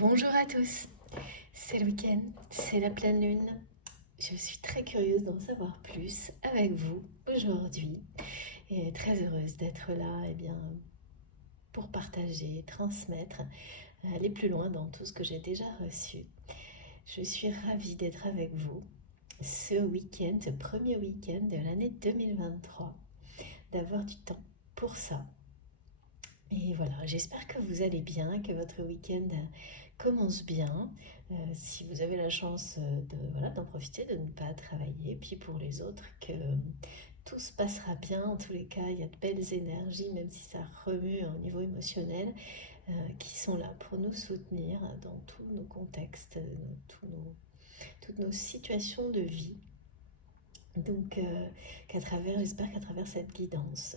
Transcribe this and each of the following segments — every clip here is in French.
Bonjour à tous, c'est le week-end, c'est la pleine lune. Je suis très curieuse d'en savoir plus avec vous aujourd'hui et très heureuse d'être là pour partager, transmettre, aller plus loin dans tout ce que j'ai déjà reçu. Je suis ravie d'être avec vous ce week-end, ce premier week-end de l'année 2023, d'avoir du temps pour ça. Et voilà, j'espère que vous allez bien, que votre week-end commence bien. Si vous avez la chance d'en profiter, de ne pas travailler. Puis pour les autres, que tout se passera bien. En tous les cas, il y a de belles énergies, même si ça remue au niveau émotionnel, qui sont là pour nous soutenir dans tous nos contextes, toutes nos situations de vie. Donc, j'espère qu'à travers cette guidance,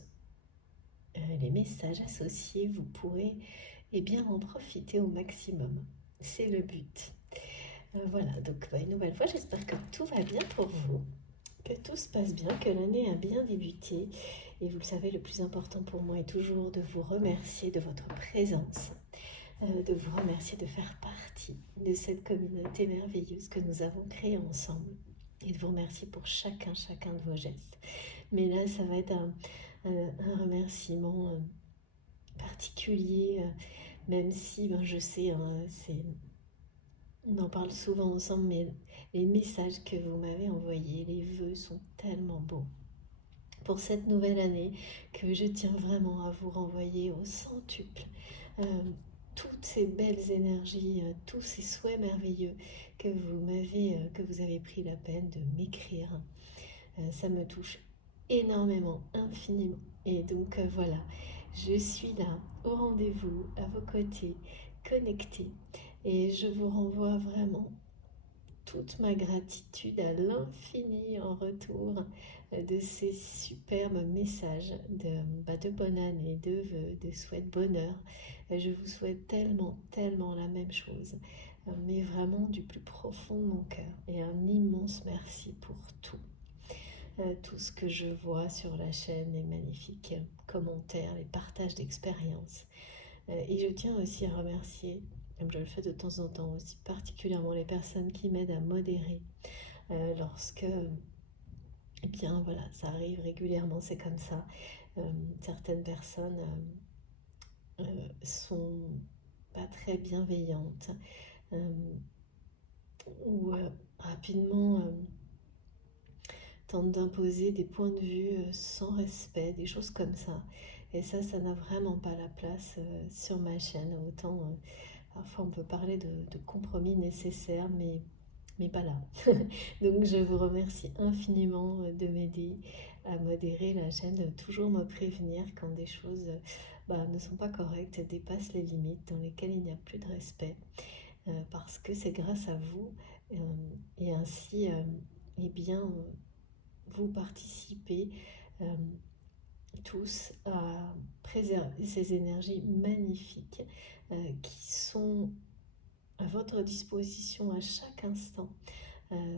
les messages associés, vous pourrez en profiter au maximum. C'est le but. Voilà, donc une nouvelle fois, j'espère que tout va bien pour vous, que tout se passe bien, que l'année a bien débuté. Et vous le savez, le plus important pour moi est toujours de vous remercier de votre présence, de vous remercier de faire partie de cette communauté merveilleuse que nous avons créée ensemble. Et de vous remercier pour chacun de vos gestes. Mais là, ça va être un remerciement particulier, même si je sais, on en parle souvent ensemble, mais les messages que vous m'avez envoyés, les vœux sont tellement beaux pour cette nouvelle année que je tiens vraiment à vous renvoyer au centuple toutes ces belles énergies, tous ces souhaits merveilleux que vous avez pris la peine de m'écrire. Ça me touche énormément, infiniment. Et donc voilà, je suis là, au rendez-vous, à vos côtés, connectée. Et je vous renvoie vraiment toute ma gratitude à l'infini en retour de ces superbes messages de bonne année, de vœux, de souhaits de bonheur. Je vous souhaite tellement, tellement la même chose, mais vraiment du plus profond de mon cœur. Et un immense merci pour tout. Tout ce que je vois sur la chaîne, les magnifiques commentaires, les partages d'expériences. Et je tiens aussi à remercier, comme je le fais de temps en temps aussi, particulièrement les personnes qui m'aident à modérer lorsque, ça arrive régulièrement, c'est comme ça. Certaines personnes sont pas très bienveillantes ou rapidement tentent d'imposer des points de vue sans respect, des choses comme ça. Et ça n'a vraiment pas la place sur ma chaîne. Autant, parfois on peut parler de compromis nécessaires, mais pas là. Donc je vous remercie infiniment de m'aider à modérer la chaîne, de toujours me prévenir quand des choses ne sont pas correctes, dépassent les limites, dans lesquelles il n'y a plus de respect. Parce que c'est grâce à vous et ainsi, vous participez tous à préserver ces énergies magnifiques qui sont à votre disposition à chaque instant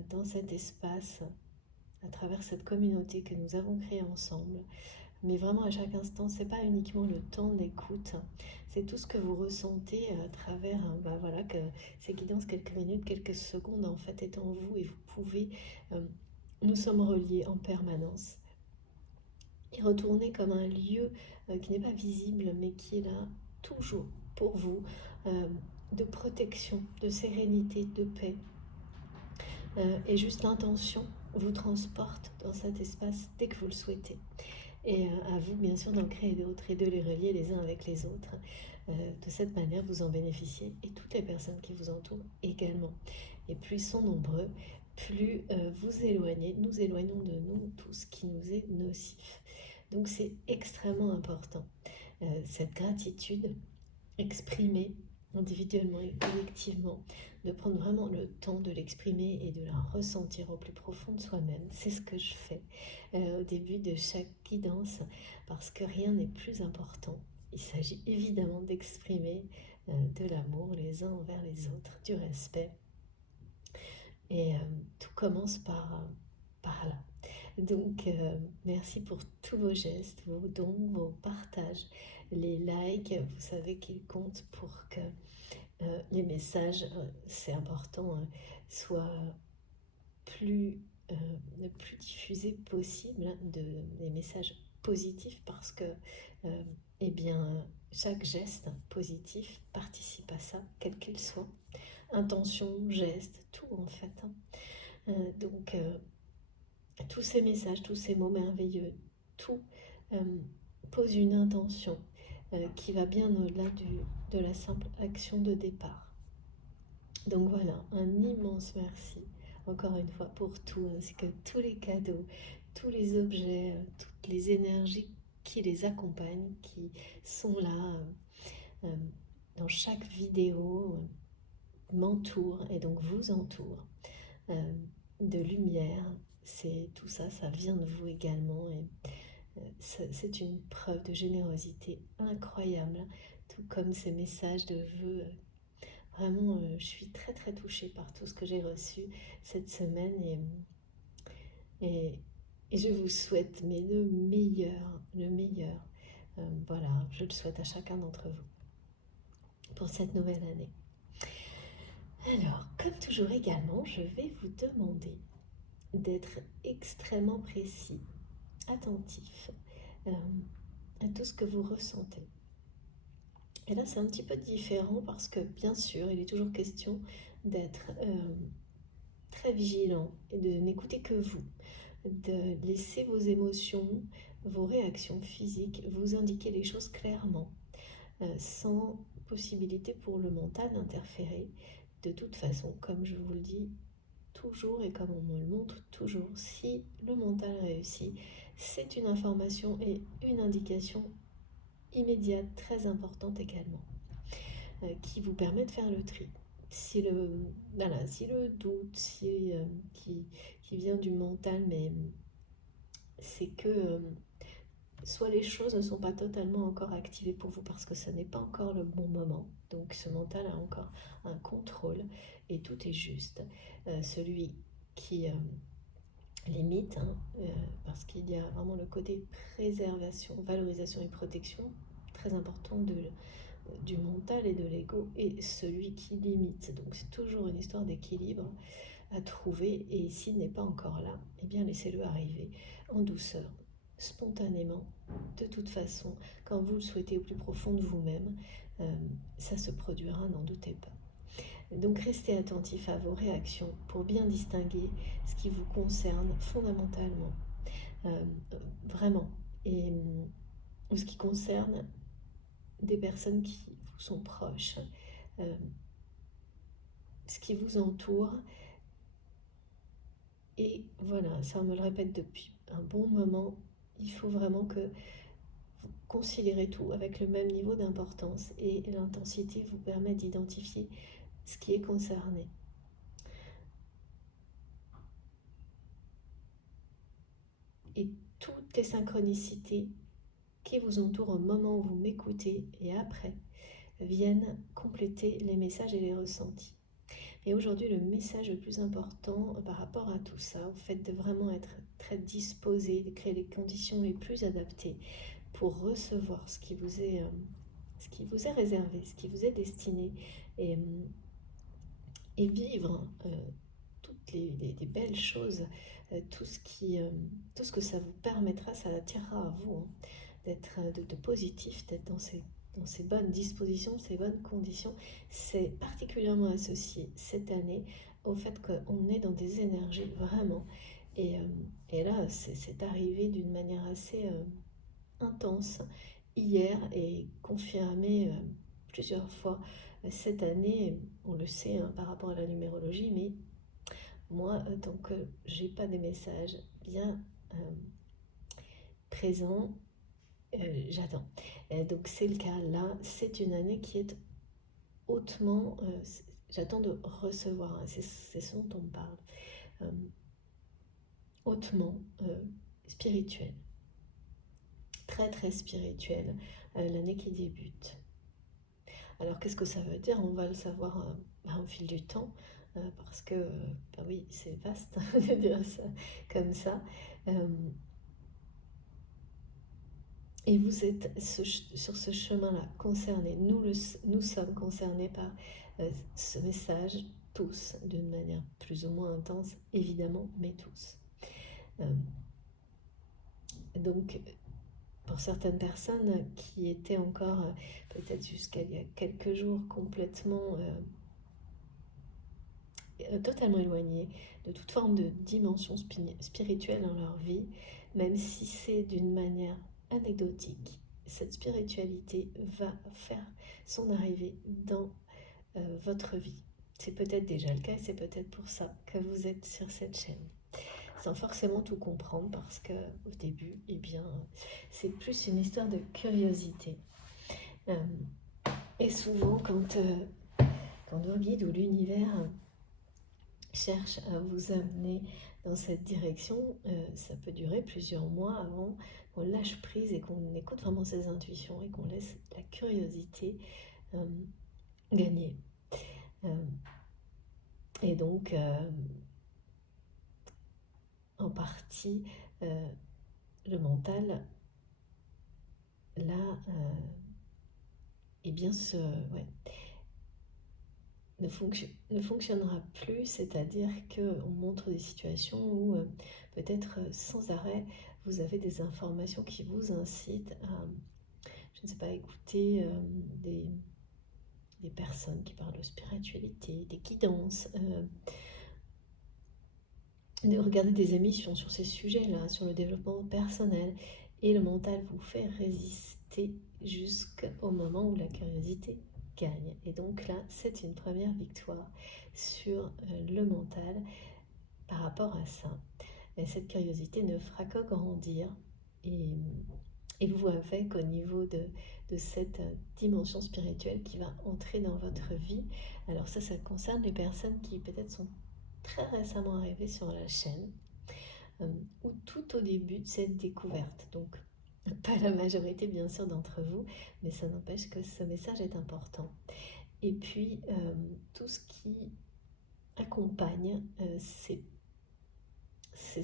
dans cet espace, à travers cette communauté que nous avons créée ensemble. Mais vraiment à chaque instant, c'est pas uniquement le temps d'écoute, c'est tout ce que vous ressentez à travers que ces guidances, quelques minutes, quelques secondes en fait est en vous et vous pouvez, nous sommes reliés en permanence. Et retourner comme un lieu qui n'est pas visible mais qui est là toujours pour vous, de protection, de sérénité, de paix. Et juste l'intention vous transporte dans cet espace dès que vous le souhaitez. Et à vous, bien sûr, d'en créer d'autres et de les relier les uns avec les autres. De cette manière, vous en bénéficiez et toutes les personnes qui vous entourent également. Et plus ils sont nombreux, plus nous éloignons de nous tout ce qui nous est nocif. Donc c'est extrêmement important. Cette gratitude exprimée individuellement et collectivement, de prendre vraiment le temps de l'exprimer et de la ressentir au plus profond de soi-même. C'est ce que je fais au début de chaque guidance, parce que rien n'est plus important. Il s'agit évidemment d'exprimer de l'amour les uns envers les autres, du respect. Et tout commence par là. Donc, merci pour tous vos gestes, vos dons, vos partages, les likes. Vous savez qu'ils comptent pour que les messages, c'est important, soient plus, euh, le plus diffusés possible, hein, des messages positifs parce que, euh, eh bien, chaque geste positif participe à ça, quel qu'il soit. Intention, geste, tout en fait, hein. Donc, tous ces messages, tous ces mots merveilleux, tout euh, pose une intention qui va bien au-delà de la simple action de départ. Donc voilà, un immense merci, encore une fois, pour tout, ainsi que tous les cadeaux, tous les objets, toutes les énergies qui les accompagnent, qui sont là euh, dans chaque vidéo, m'entourent et donc vous entourent de lumière. C'est tout ça, ça vient de vous également et c'est une preuve de générosité incroyable, tout comme ces messages de vœux. Vraiment, je suis très très touchée par tout ce que j'ai reçu cette semaine et, et je vous souhaite mais le meilleur, le meilleur. Voilà, je le souhaite à chacun d'entre vous pour cette nouvelle année. Alors, comme toujours également, je vais vous demander d'être extrêmement précis, attentif à tout ce que vous ressentez. Et là, c'est un petit peu différent parce que, bien sûr, il est toujours question d'être très vigilant et de n'écouter que vous, de laisser vos émotions, vos réactions physiques vous indiquer les choses clairement, sans possibilité pour le mental d'interférer. De toute façon, comme je vous le dis toujours et comme on me le montre toujours, si le mental réussit, c'est une information et une indication immédiate, très importante également, qui vous permet de faire le tri. Si le doute qui vient du mental, mais c'est que soit les choses ne sont pas totalement encore activées pour vous parce que ce n'est pas encore le bon moment, donc ce mental a encore un contrôle et tout est juste. Celui qui limite, hein, parce qu'il y a vraiment le côté préservation, valorisation et protection très important du mental et de l'ego, et celui qui limite. Donc c'est toujours une histoire d'équilibre à trouver, et s'il n'est pas encore là, eh bien laissez-le arriver en douceur, spontanément. De toute façon, quand vous le souhaitez au plus profond de vous-même, ça se produira, n'en doutez pas. Donc restez attentif à vos réactions pour bien distinguer ce qui vous concerne fondamentalement, euh, vraiment, et ce qui concerne des personnes qui vous sont proches, euh, ce qui vous entoure. Et voilà, ça on me le répète depuis un bon moment, il faut vraiment que vous considérez tout avec le même niveau d'importance et l'intensité vous permet d'identifier ce qui est concerné. Et toutes les synchronicités qui vous entourent au moment où vous m'écoutez et après viennent compléter les messages et les ressentis. Et aujourd'hui, le message le plus important par rapport à tout ça, au fait de vraiment être très disposé, de créer les conditions les plus adaptées pour recevoir ce qui vous est réservé, ce qui vous est destiné, et, et vivre toutes les belles choses, tout ce que ça vous permettra, ça attirera à vous, hein, d'être de positif, d'être dans ces bonnes dispositions, ces bonnes conditions. C'est particulièrement associé cette année au fait qu'on est dans des énergies vraiment. Et là, c'est arrivé d'une manière assez intense hier et confirmé plusieurs fois cette année. On le sait, hein, par rapport à la numérologie, mais moi, tant que j'ai pas des messages bien présents, j'attends. Donc c'est le cas là. C'est une année qui est hautement. J'attends de recevoir, hein, c'est ce dont on me parle. euh, Hautement spirituel. Très très spirituel. L'année qui débute. Alors qu'est-ce que ça veut dire? On va le savoir au fil du temps. Parce que, bah oui, c'est vaste de dire ça comme ça. Et vous êtes sur ce chemin-là concerné. Nous sommes concernés par ce message, tous, d'une manière plus ou moins intense, évidemment, mais tous. Donc, pour certaines personnes qui étaient encore, peut-être jusqu'à il y a quelques jours, complètement, totalement éloignées de toute forme de dimension spirituelle dans leur vie, même si c'est d'une manière anecdotique, cette spiritualité va faire son arrivée dans votre vie. C'est peut-être déjà le cas et c'est peut-être pour ça que vous êtes sur cette chaîne. Sans forcément tout comprendre parce que au début, eh bien, c'est plus une histoire de curiosité. Et souvent, quand nos guides ou l'univers cherche à vous amener dans cette direction, ça peut durer plusieurs mois avant qu'on lâche prise et qu'on écoute vraiment ses intuitions et qu'on laisse la curiosité gagner. Et donc, en partie, le mental, là, eh bien, ne fonctionnera plus, c'est-à-dire qu'on montre des situations où peut-être sans arrêt vous avez des informations qui vous incitent à, je ne sais pas, écouter des personnes qui parlent de spiritualité, des guidances, de regarder des émissions sur ces sujets-là, sur le développement personnel, et le mental vous fait résister jusqu'au moment où la curiosité gagne. Et donc là, c'est une première victoire sur le mental par rapport à ça. Et cette curiosité ne fera que grandir et vous avec au niveau de cette dimension spirituelle qui va entrer dans votre vie. Alors ça concerne les personnes qui peut-être sont très récemment arrivées sur la chaîne ou tout au début de cette découverte. Donc pas la majorité bien sûr d'entre vous, mais ça n'empêche que ce message est important. Et puis tout ce qui accompagne ces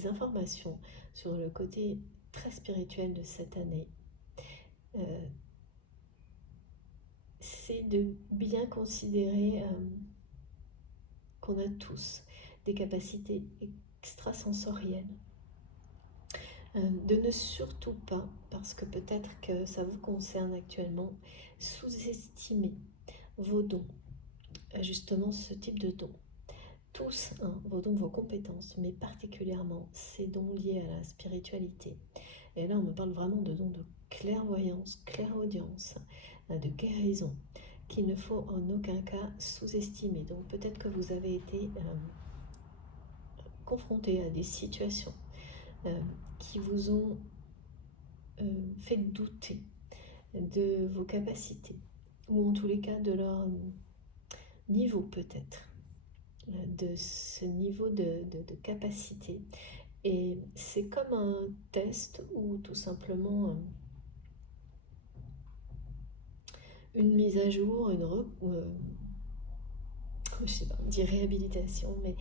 informations sur le côté très spirituel de cette année, c'est de bien considérer qu'on a tous des capacités extrasensorielles, de ne surtout pas, parce que peut-être que ça vous concerne actuellement, sous-estimer vos dons, justement ce type de dons. Tous, hein, vos dons, vos compétences, mais particulièrement ces dons liés à la spiritualité. Et là, on me parle vraiment de dons de clairvoyance, clairaudience, de guérison, qu'il ne faut en aucun cas sous-estimer. Donc peut-être que vous avez été confronté à des situations qui vous ont fait douter de vos capacités, ou en tous les cas de leur niveau peut-être, de ce niveau de capacité. Et c'est comme un test ou tout simplement une mise à jour, je sais pas, on dit réhabilitation, mais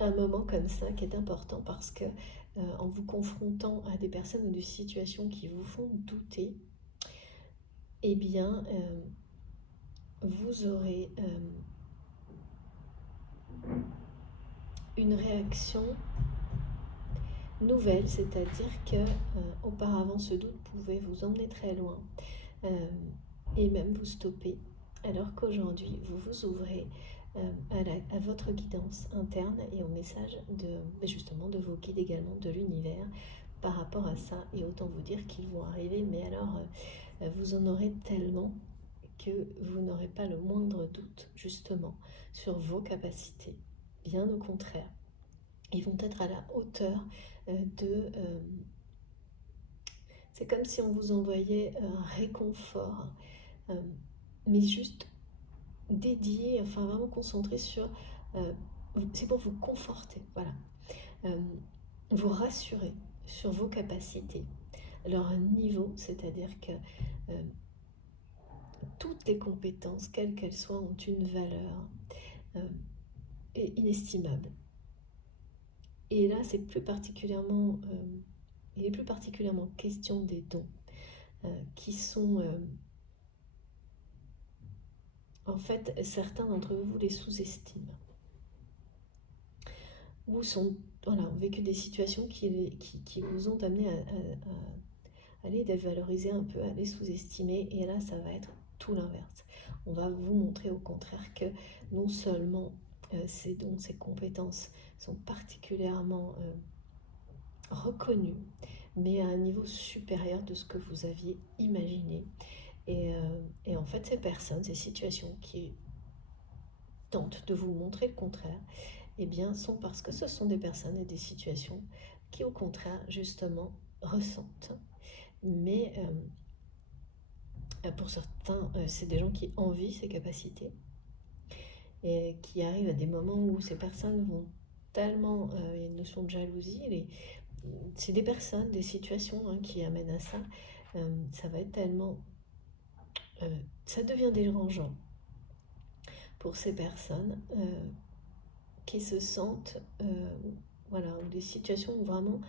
un moment comme ça qui est important parce que en vous confrontant à des personnes ou des situations qui vous font douter, eh bien, vous aurez une réaction nouvelle, c'est-à-dire que auparavant ce doute pouvait vous emmener très loin et même vous stopper, alors qu'aujourd'hui vous vous ouvrez à votre guidance interne et au message justement de vos guides également, de l'univers par rapport à ça. Et autant vous dire qu'ils vont arriver, mais alors vous en aurez tellement que vous n'aurez pas le moindre doute justement sur vos capacités. Bien au contraire, ils vont être à la hauteur c'est comme si on vous envoyait un réconfort, mais juste dédié, enfin vraiment concentré sur... c'est pour vous conforter, voilà. Vous rassurer sur vos capacités, leur niveau, c'est-à-dire que toutes les compétences, quelles qu'elles soient, ont une valeur inestimable. Et là, c'est plus particulièrement, il est plus particulièrement question des dons qui sont en fait, certains d'entre vous les sous-estiment ou voilà, ont vécu des situations qui vous ont amené à les dévaloriser un peu, à les sous-estimer. Et là, ça va être tout l'inverse. On va vous montrer au contraire que non seulement ces dons, ces compétences sont particulièrement reconnus, mais à un niveau supérieur de ce que vous aviez imaginé. Et en fait, ces personnes, ces situations qui tentent de vous montrer le contraire, eh bien, sont parce que ce sont des personnes et des situations qui, au contraire, justement, ressentent. Mais pour certains, c'est des gens qui envient ces capacités et qui arrivent à des moments où ces personnes vont tellement, il y a une notion de jalousie, c'est des personnes, des situations qui amènent à ça. Ça va être tellement, ça devient dérangeant pour ces personnes qui se sentent, voilà, ou des situations où vraiment,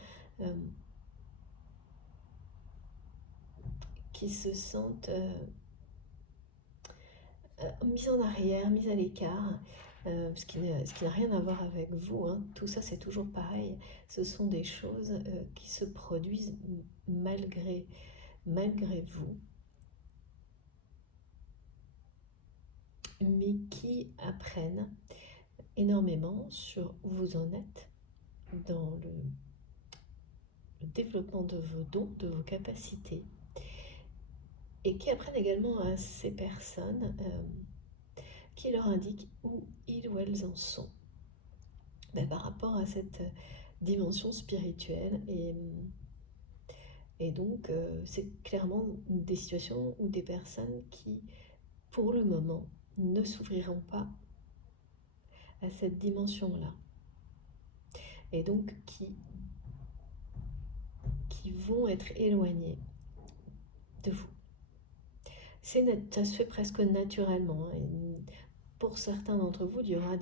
qui se sentent mises en arrière, mises à l'écart, ce qui n'a rien à voir avec vous, hein. Tout ça, c'est toujours pareil. Ce sont des choses qui se produisent malgré vous, mais qui apprennent énormément sur où vous en êtes dans le développement de vos dons, de vos capacités, et qui apprennent également à ces personnes qui leur indiquent où ils ou elles en sont par rapport à cette dimension spirituelle. Et donc, c'est clairement des situations ou des personnes qui, pour le moment, ne s'ouvriront pas à cette dimension-là. Et donc, qui vont être éloignées de vous. Ça se fait presque naturellement. Et pour certains d'entre vous, il y aura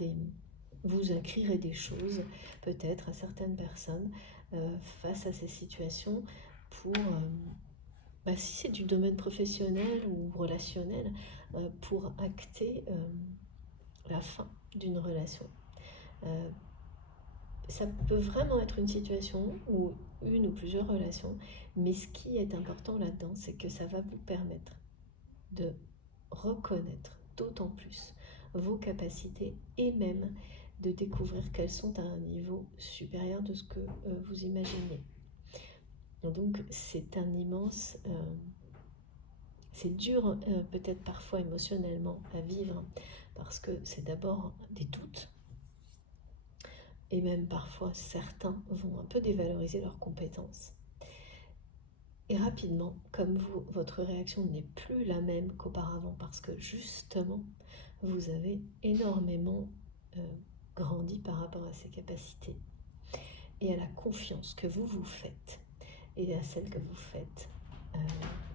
vous écrirez des choses, peut-être à certaines personnes, face à ces situations, pour, si c'est du domaine professionnel ou relationnel, pour acter la fin d'une relation. Ça peut vraiment être une situation ou une ou plusieurs relations, mais ce qui est important là-dedans, c'est que ça va vous permettre de reconnaître d'autant plus vos capacités et même de découvrir qu'elles sont à un niveau supérieur de ce que vous imaginez. Donc c'est un immense... c'est dur peut-être parfois émotionnellement à vivre parce que c'est d'abord des doutes et même parfois certains vont un peu dévaloriser leurs compétences. Et rapidement, comme votre réaction n'est plus la même qu'auparavant parce que justement vous avez énormément grandi par rapport à ces capacités et à la confiance que vous vous faites et à celle que vous faites,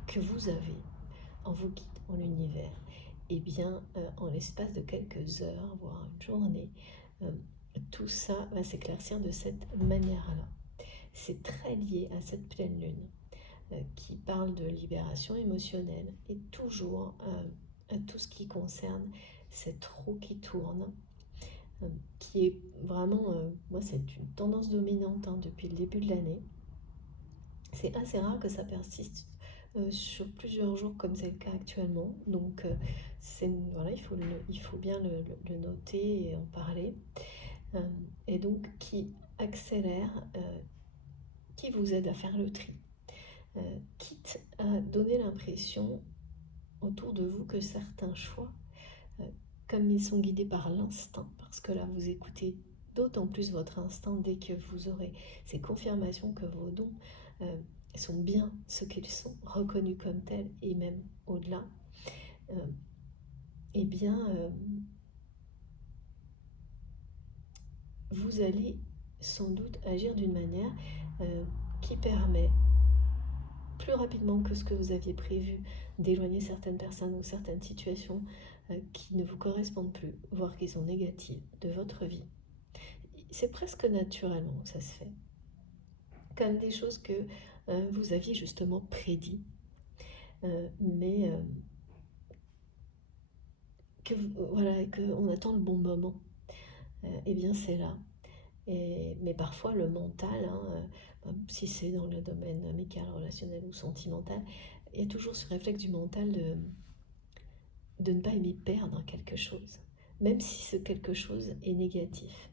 que vous avez en vous guide, en l'univers, et bien en l'espace de quelques heures, voire une journée, tout ça va s'éclaircir de cette manière-là. C'est très lié à cette pleine lune qui parle de libération émotionnelle et toujours à tout ce qui concerne cette roue qui tourne, qui est vraiment, moi c'est une tendance dominante depuis le début de l'année. C'est assez rare que ça persiste sur plusieurs jours comme c'est le cas actuellement, donc voilà, il faut bien le noter et en parler, et donc qui accélère, qui vous aide à faire le tri, quitte à donner l'impression autour de vous que certains choix, comme ils sont guidés par l'instinct, parce que là vous écoutez d'autant plus votre instinct dès que vous aurez ces confirmations que vos dons sont bien ce qu'ils sont, reconnus comme tels et même au-delà, eh bien vous allez sans doute agir d'une manière qui permet plus rapidement que ce que vous aviez prévu d'éloigner certaines personnes ou certaines situations qui ne vous correspondent plus, voire qui sont négatives de votre vie. C'est presque naturellement que ça se fait. Comme des choses que vous aviez justement prédit, mais voilà, qu'on attend le bon moment, eh bien c'est là. Mais parfois le mental, hein, si c'est dans le domaine amical, relationnel ou sentimental, il y a toujours ce réflexe du mental de ne pas aimer perdre quelque chose, même si ce quelque chose est négatif.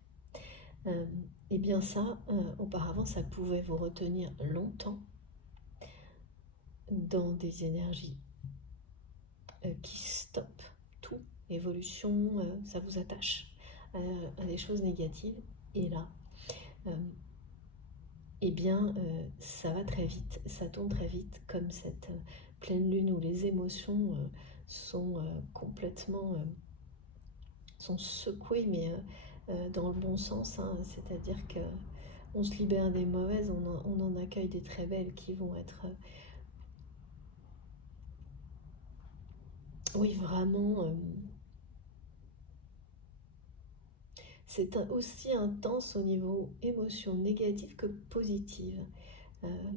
Euh, et bien ça, auparavant, ça pouvait vous retenir longtemps dans des énergies qui stoppent tout, évolution, ça vous attache à des choses négatives. Et là, euh, eh bien, ça va très vite, ça tourne très vite, comme cette pleine lune où les émotions sont complètement sont secouées, mais dans le bon sens, hein, c'est-à-dire que on se libère des mauvaises, on en accueille des très belles qui vont être, oui, vraiment, c'est aussi intense au niveau émotion négative que positive. Euh,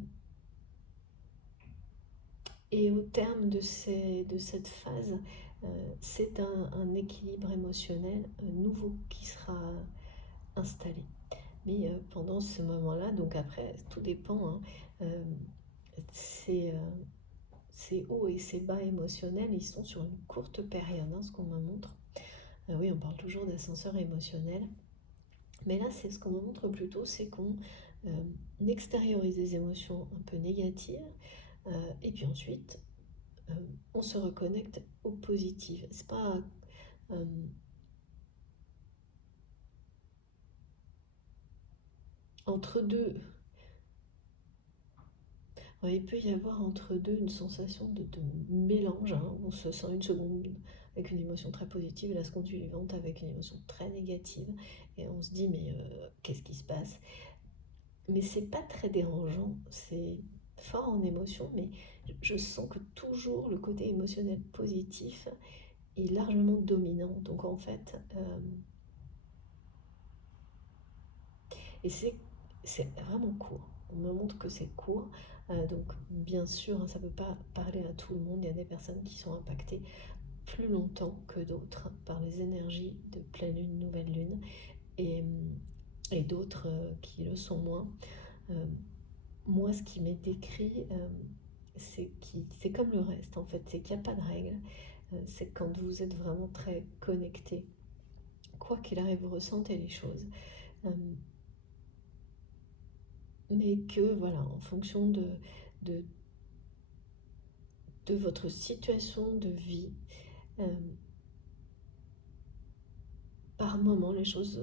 Et au terme de cette phase, c'est un équilibre émotionnel nouveau qui sera installé. Mais pendant ce moment-là, donc après, tout dépend, hein, euh, ces, ces hauts et ces bas émotionnels, ils sont sur une courte période, hein, ce qu'on me montre. Oui, on parle toujours d'ascenseur émotionnel. Mais là, c'est ce qu'on me montre plutôt, c'est qu'on extériorise des émotions un peu négatives, et puis ensuite, euh, on se reconnecte au positif. C'est pas euh, entre deux. Ouais, il peut y avoir entre deux une sensation de mélange, hein. On se sent une seconde avec une émotion très positive et la seconde suivante avec une émotion très négative. Et on se dit, mais qu'est-ce qui se passe? Mais c'est pas très dérangeant. C'est fort en émotion, mais je sens que toujours le côté émotionnel positif est largement dominant. Donc en fait, et c'est vraiment court. On me montre que c'est court. Donc bien sûr, hein, ça ne peut pas parler à tout le monde. Il y a des personnes qui sont impactées plus longtemps que d'autres par les énergies de pleine lune, nouvelle lune, et, et d'autres qui le sont moins. Euh, Moi, ce qui m'est décrit, c'est comme le reste en fait, c'est qu'il n'y a pas de règle. C'est quand vous êtes vraiment très connecté. Quoi qu'il arrive, vous ressentez les choses. Euh, mais que voilà, en fonction de, de votre situation de vie, euh, par moment, les choses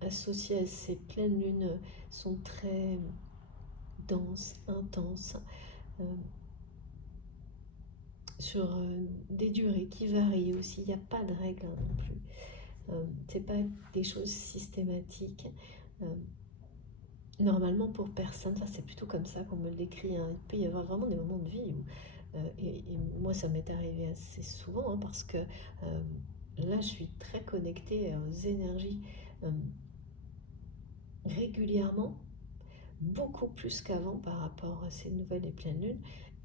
associées à ces pleines lunes sont très denses, intenses, euh, sur des durées qui varient aussi. Il n'y a pas de règle, hein, non plus. C'est pas des choses systématiques. Euh, Normalement, pour personne, enfin, c'est plutôt comme ça qu'on me le décrit, hein. Il peut y avoir vraiment des moments de vie où, et moi ça m'est arrivé assez souvent, hein, parce que là je suis très connectée aux énergies euh, régulièrement, beaucoup plus qu'avant par rapport à ces nouvelles et pleines lunes.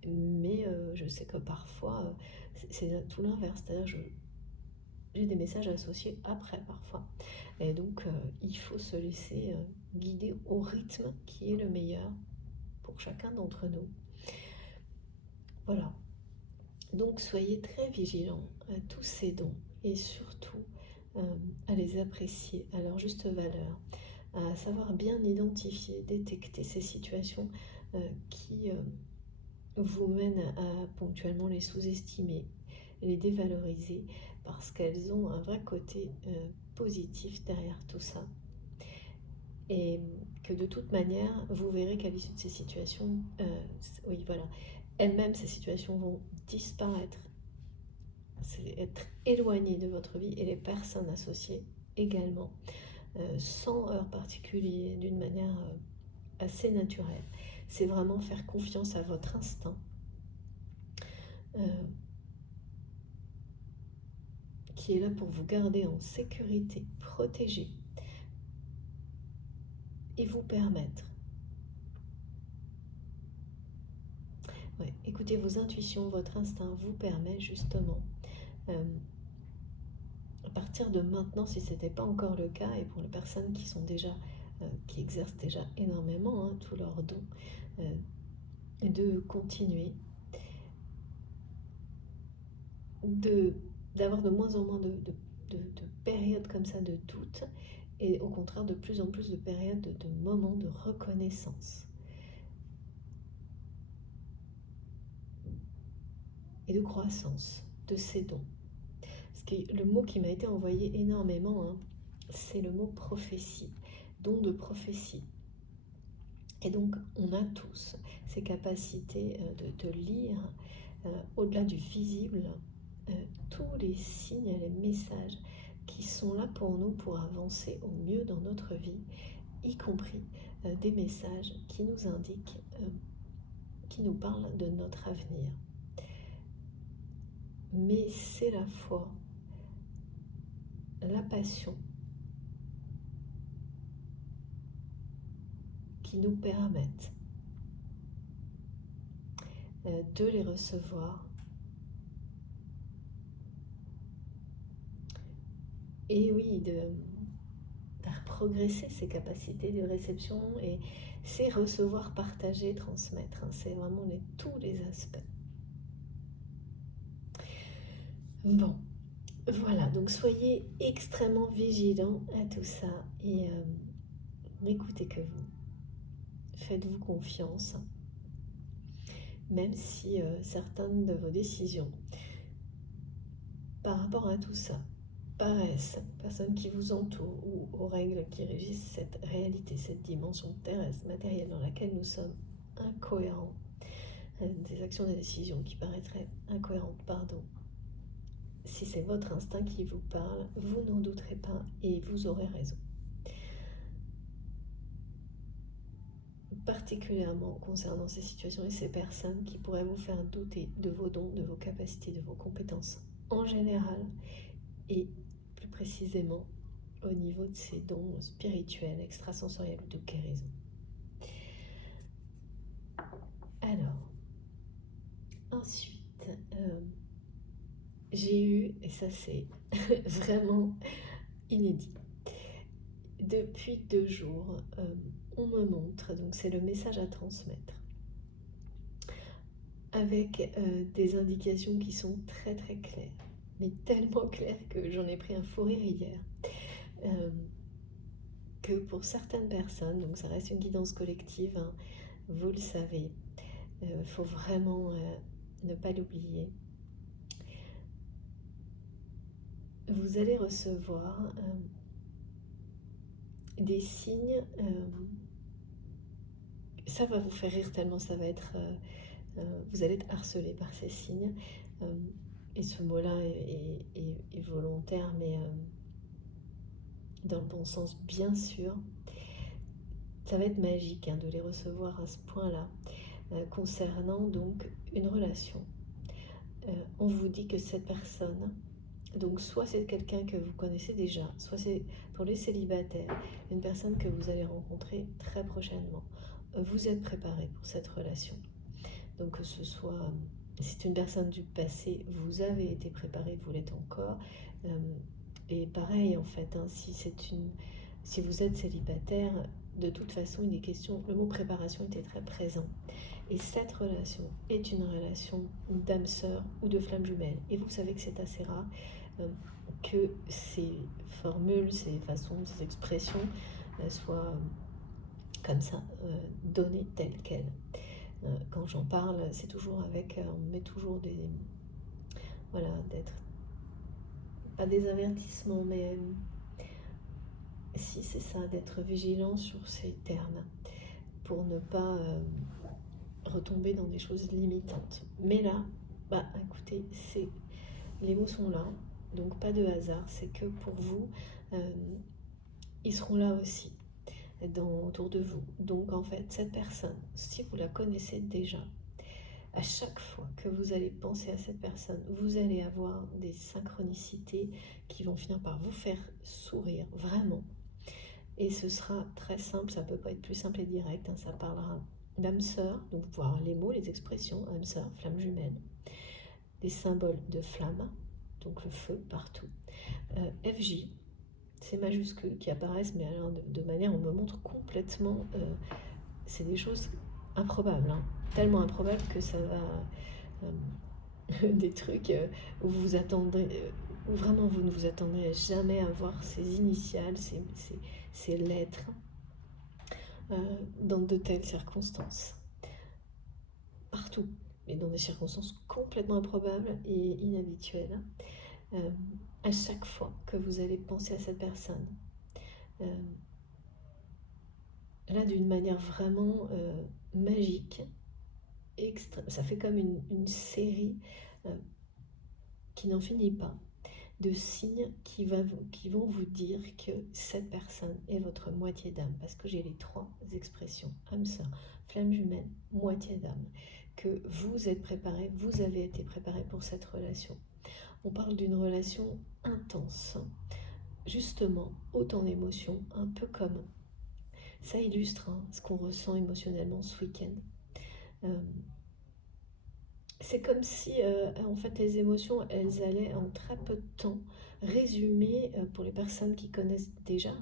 Mais je sais que parfois c'est tout l'inverse, c'est-à-dire j'ai des messages associés après parfois. Et donc il faut se laisser guider au rythme qui est le meilleur pour chacun d'entre nous. Voilà. Donc soyez très vigilants à tous ces dons et surtout à les apprécier à leur juste valeur, à savoir bien identifier, détecter ces situations qui vous mènent à ponctuellement les sous-estimer, les dévaloriser parce qu'elles ont un vrai côté positif derrière tout ça. Et que de toute manière, vous verrez qu'à l'issue de ces situations, oui voilà, elles-mêmes, ces situations vont disparaître, c'est être éloignées de votre vie et les personnes associées également, sans heurts particulier, d'une manière assez naturelle. C'est vraiment faire confiance à votre instinct, euh, qui est là pour vous garder en sécurité, protégé, et vous permettre, ouais, écoutez vos intuitions, votre instinct vous permet justement euh, à partir de maintenant, si ce n'était pas encore le cas, et pour les personnes qui sont déjà, qui exercent déjà énormément tous leurs dons, de continuer, d'avoir de moins en moins de périodes comme ça de doute, et au contraire de plus en plus de périodes de moments de reconnaissance et de croissance de ces dons. Parce que le mot qui m'a été envoyé énormément, c'est le mot prophétie, don de prophétie. Et donc on a tous ces capacités de lire au-delà du visible tous les signes, les messages qui sont là pour nous pour avancer au mieux dans notre vie, y compris des messages qui nous indiquent, qui nous parlent de notre avenir. Mais c'est la foi, la passion qui nous permettent de les recevoir et oui, de faire progresser ces capacités de réception, et c'est recevoir, partager, transmettre, c'est vraiment tous les aspects. Bon, voilà, donc soyez extrêmement vigilants à tout ça et n'écoutez que vous. Faites-vous confiance, même si certaines de vos décisions par rapport à tout ça paraissent, personnes qui vous entourent ou aux règles qui régissent cette réalité, cette dimension terrestre, matérielle dans laquelle nous sommes incohérents, des actions, des décisions qui paraîtraient incohérentes, pardon. Si c'est votre instinct qui vous parle, vous n'en douterez pas et vous aurez raison. Particulièrement concernant ces situations et ces personnes qui pourraient vous faire douter de vos dons, de vos capacités, de vos compétences en général, et plus précisément au niveau de ces dons spirituels, extrasensoriels ou de guérison. Alors, ensuite, j'ai eu, et ça c'est vraiment inédit, depuis 2 jours, on me montre, donc c'est le message à transmettre, avec des indications qui sont très très claires, mais tellement claires que j'en ai pris un fou rire hier, que pour certaines personnes, donc ça reste une guidance collective, vous le savez, faut vraiment ne pas l'oublier. Vous allez recevoir des signes, ça va vous faire rire tellement ça va être, vous allez être harcelé par ces signes, et ce mot-là est volontaire, mais dans le bon sens bien sûr. Ça va être magique de les recevoir à ce point-là, concernant donc une relation. On vous dit que cette personne, donc soit c'est quelqu'un que vous connaissez déjà, soit c'est pour les célibataires, une personne que vous allez rencontrer très prochainement. Vous êtes préparé pour cette relation. Donc que ce soit, si c'est une personne du passé, vous avez été préparé, vous l'êtes encore. Et pareil en fait, si vous êtes célibataire, de toute façon il est question, le mot préparation était très présent. Et cette relation est une relation d'âme sœur ou de flamme jumelle. Et vous savez que c'est assez rare que ces formules, ces façons, ces expressions soient comme ça, données telles quelles. Quand j'en parle, c'est toujours avec, on met toujours voilà, d'être, pas des avertissements, mais si c'est ça, d'être vigilant sur ces termes, pour ne pas retomber dans des choses limitantes. Mais là, écoutez, les mots sont là, donc pas de hasard, c'est que pour vous, ils seront là aussi, autour de vous. Donc en fait, cette personne, si vous la connaissez déjà, à chaque fois que vous allez penser à cette personne, vous allez avoir des synchronicités qui vont finir par vous faire sourire, vraiment. Et ce sera très simple, ça peut pas être plus simple et direct, ça parlera d'âme sœur, donc vous pouvez avoir les mots, les expressions, âme sœur, flamme jumelle, des symboles de flamme, donc le feu partout. FJ, ces majuscules qui apparaissent, mais alors de manière, on me montre complètement, c'est des choses improbables, hein, tellement improbables que ça va, des trucs où vous vous attendrez, où vraiment vous ne vous attendrez jamais à voir ces initiales, ces lettres, dans de telles circonstances. Partout, et dans des circonstances complètement improbables et inhabituelles. À chaque fois que vous allez penser à cette personne, là d'une manière vraiment magique, ça fait comme une série qui n'en finit pas, de signes qui vont vous dire que cette personne est votre moitié d'âme, parce que j'ai les 3 expressions, âme sœur, flamme jumelle, moitié d'âme, que vous êtes préparé, vous avez été préparé pour cette relation. On parle d'une relation intense, justement, autant d'émotions, un peu comme ça illustre ce qu'on ressent émotionnellement ce week-end. C'est comme si, en fait, les émotions, elles allaient en très peu de temps résumer, pour les personnes qui connaissent déjà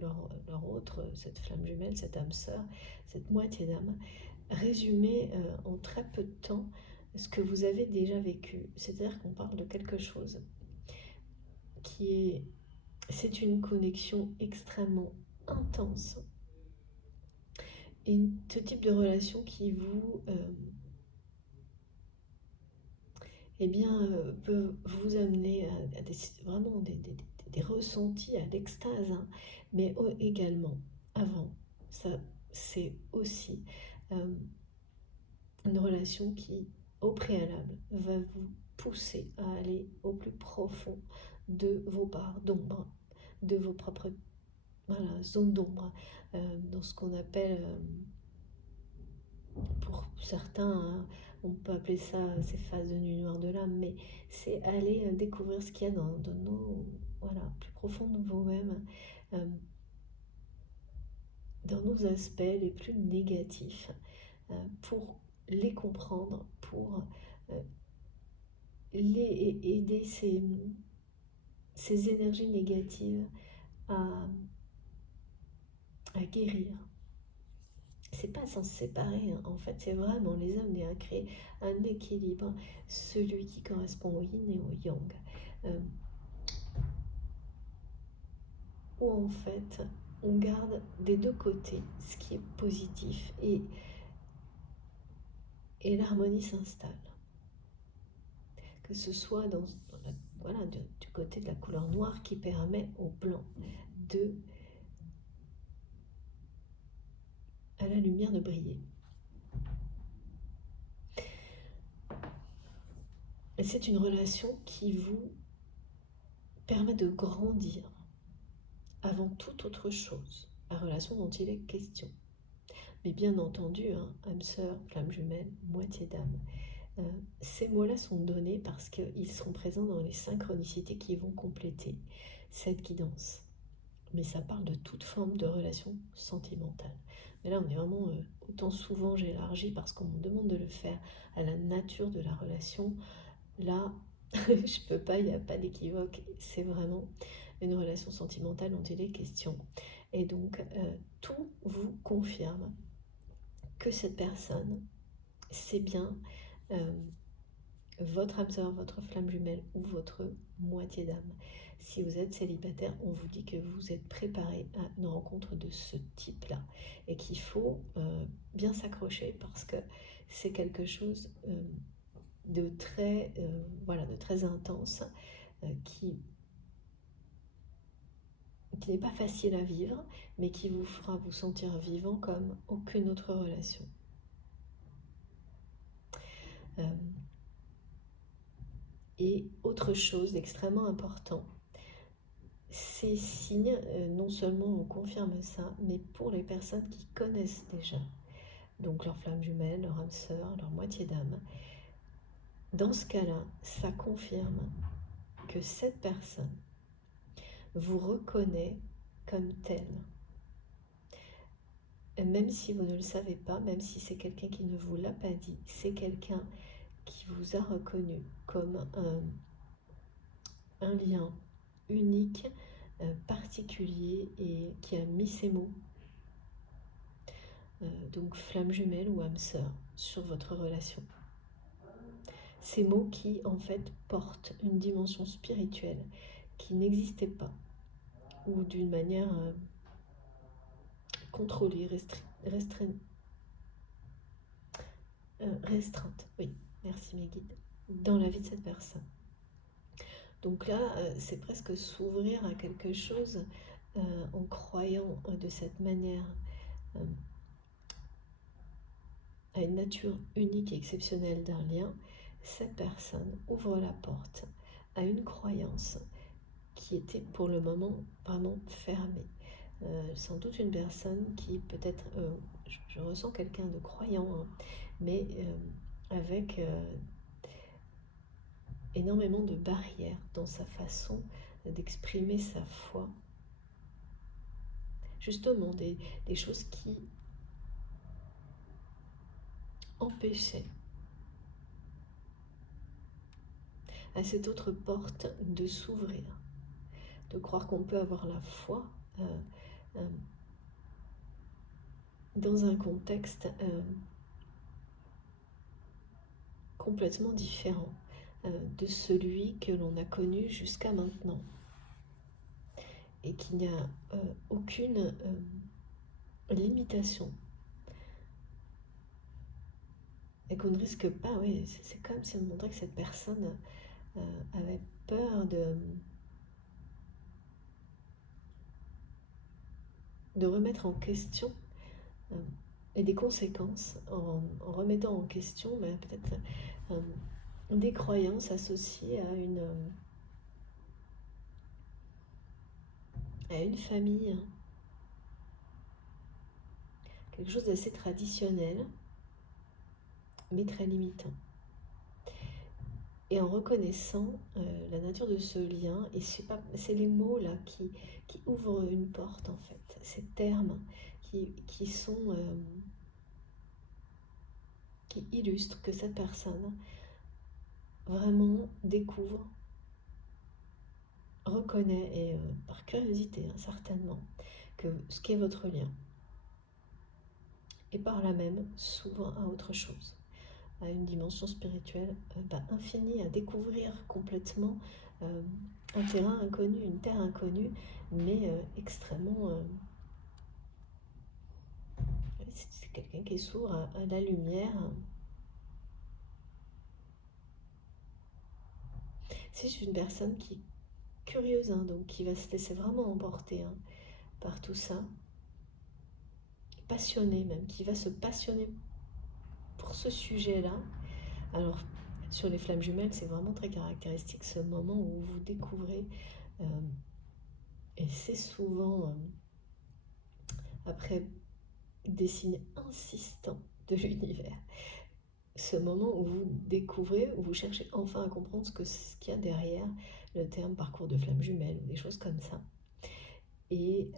leur autre, cette flamme jumelle, cette âme sœur, cette moitié d'âme, résumer en très peu de temps ce que vous avez déjà vécu. C'est-à-dire qu'on parle de quelque chose c'est une connexion extrêmement intense. Et ce type de relation qui vous... peut vous amener à vraiment des ressentis, à l'extase, hein, mais également, avant, ça, c'est aussi une relation qui, au préalable, va vous pousser à aller au plus profond de vos parts d'ombre, de vos propres zones d'ombre, dans ce qu'on appelle, pour certains, hein, on peut appeler ça ces phases de nuit noire de l'âme, mais c'est aller découvrir ce qu'il y a dans nos, plus profond de vous-même, dans nos aspects les plus négatifs, pour les comprendre, pour aider ces énergies négatives à guérir. C'est pas sans se séparer, hein. En fait, c'est vraiment, les hommes à créer un équilibre, celui qui correspond au yin et au yang, où en fait on garde des 2 côtés ce qui est positif et l'harmonie s'installe, que ce soit du côté de la couleur noire qui permet au blanc à la lumière de briller. Et c'est une relation qui vous permet de grandir avant toute autre chose, la relation dont il est question. Mais bien entendu, âme sœur, flamme jumelle, moitié d'âme, ces mots-là sont donnés parce qu'ils seront présents dans les synchronicités qui vont compléter cette guidance. Mais ça parle de toute forme de relation sentimentale. Mais là, on est vraiment, autant souvent j'élargis parce qu'on me demande de le faire à la nature de la relation. Là, je peux pas, il n'y a pas d'équivoque. C'est vraiment une relation sentimentale dont il est question. Et donc, tout vous confirme que cette personne, c'est bien votre âme sœur, votre flamme jumelle ou votre moitié d'âme. Si vous êtes célibataire, on vous dit que vous êtes préparé à une rencontre de ce type-là et qu'il faut bien s'accrocher parce que c'est quelque chose de très intense qui n'est pas facile à vivre, mais qui vous fera vous sentir vivant comme aucune autre relation. Et autre chose d'extrêmement important, ces signes, non seulement on confirme ça, mais pour les personnes qui connaissent déjà, donc leur flamme jumelle, leur âme sœur, leur moitié d'âme, dans ce cas-là, ça confirme que cette personne vous reconnaît comme telle. Et même si vous ne le savez pas, même si c'est quelqu'un qui ne vous l'a pas dit, c'est quelqu'un qui vous a reconnu comme un lien unique, particulier et qui a mis ses mots, donc flamme jumelle ou âme sœur, sur votre relation. Ces mots qui en fait portent une dimension spirituelle qui n'existait pas ou d'une manière contrôlée, restreinte, oui, merci mes guides, dans la vie de cette personne. Donc là, c'est presque s'ouvrir à quelque chose en croyant de cette manière à une nature unique et exceptionnelle d'un lien. Cette personne ouvre la porte à une croyance qui était pour le moment vraiment fermée. Sans doute une personne qui peut-être, je ressens quelqu'un de croyant, hein, mais avec énormément de barrières dans sa façon d'exprimer sa foi. Justement, des choses qui empêchaient à cette autre porte de s'ouvrir, de croire qu'on peut avoir la foi dans un contexte complètement différent de celui que l'on a connu jusqu'à maintenant, et qu'il n'y a aucune limitation, et qu'on ne risque pas, oui, c'est comme si on montrait que cette personne avait peur de remettre en question et des conséquences en remettant en question peut-être des croyances associées à une famille, hein. Quelque chose d'assez traditionnel, mais très limitant. Et en reconnaissant la nature de ce lien, et c'est les mots là qui ouvrent une porte en fait, ces termes qui sont qui illustrent que cette personne vraiment découvre, reconnaît, et par curiosité hein, certainement, que ce qu'est votre lien, et par là même s'ouvre à autre chose, à une dimension spirituelle infinie, à découvrir complètement un terrain inconnu, une terre inconnue, mais extrêmement... c'est quelqu'un qui s'ouvre à la lumière. C'est une personne qui est curieuse, hein, donc qui va se laisser vraiment emporter hein, par tout ça, passionnée même, qui va se passionner pour ce sujet-là. Alors, sur les flammes jumelles, c'est vraiment très caractéristique ce moment où vous découvrez, et c'est souvent après des signes insistants de l'univers, ce moment où vous découvrez, où vous cherchez enfin à comprendre ce qu'il y a derrière le terme parcours de flammes jumelles, ou des choses comme ça. Et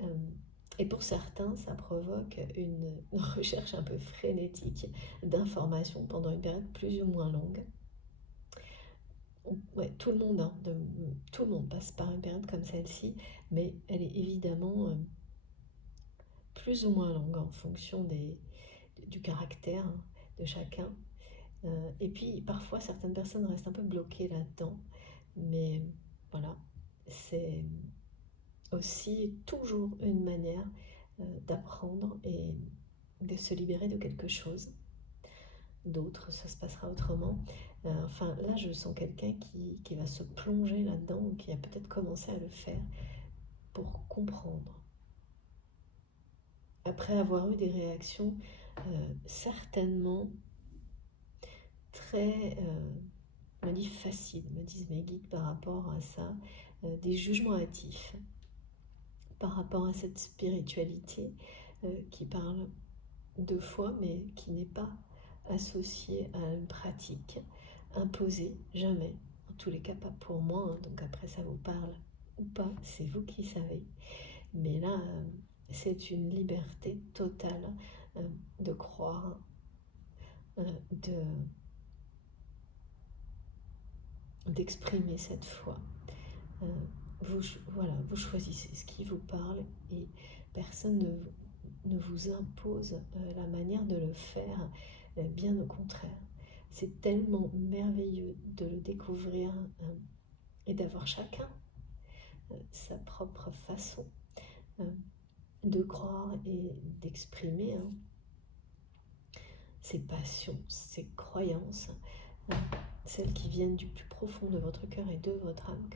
pour certains, ça provoque une recherche un peu frénétique d'informations pendant une période plus ou moins longue. Ouais, tout le monde, hein, tout le monde passe par une période comme celle-ci, mais elle est évidemment plus ou moins longue en fonction du caractère hein, de chacun. Et puis parfois certaines personnes restent un peu bloquées là-dedans, mais voilà, c'est aussi toujours une manière d'apprendre et de se libérer de quelque chose. D'autres, ça se passera autrement. Enfin, là, je sens quelqu'un qui va se plonger là-dedans, ou qui a peut-être commencé à le faire pour comprendre. Après avoir eu des réactions certainement très, me dit faciles, me disent mes guides par rapport à ça, des jugements hâtifs par rapport à cette spiritualité qui parle de foi, mais qui n'est pas associée à une pratique imposée, jamais. En tous les cas, pas pour moi, hein. Donc après, ça vous parle ou pas, c'est vous qui savez. Mais là, c'est une liberté totale de croire, d'exprimer cette foi Voilà, vous choisissez ce qui vous parle et personne ne vous impose la manière de le faire, bien au contraire. C'est tellement merveilleux de le découvrir et d'avoir chacun sa propre façon de croire et d'exprimer ses passions, ses croyances, celles qui viennent du plus profond de votre cœur et de votre âme.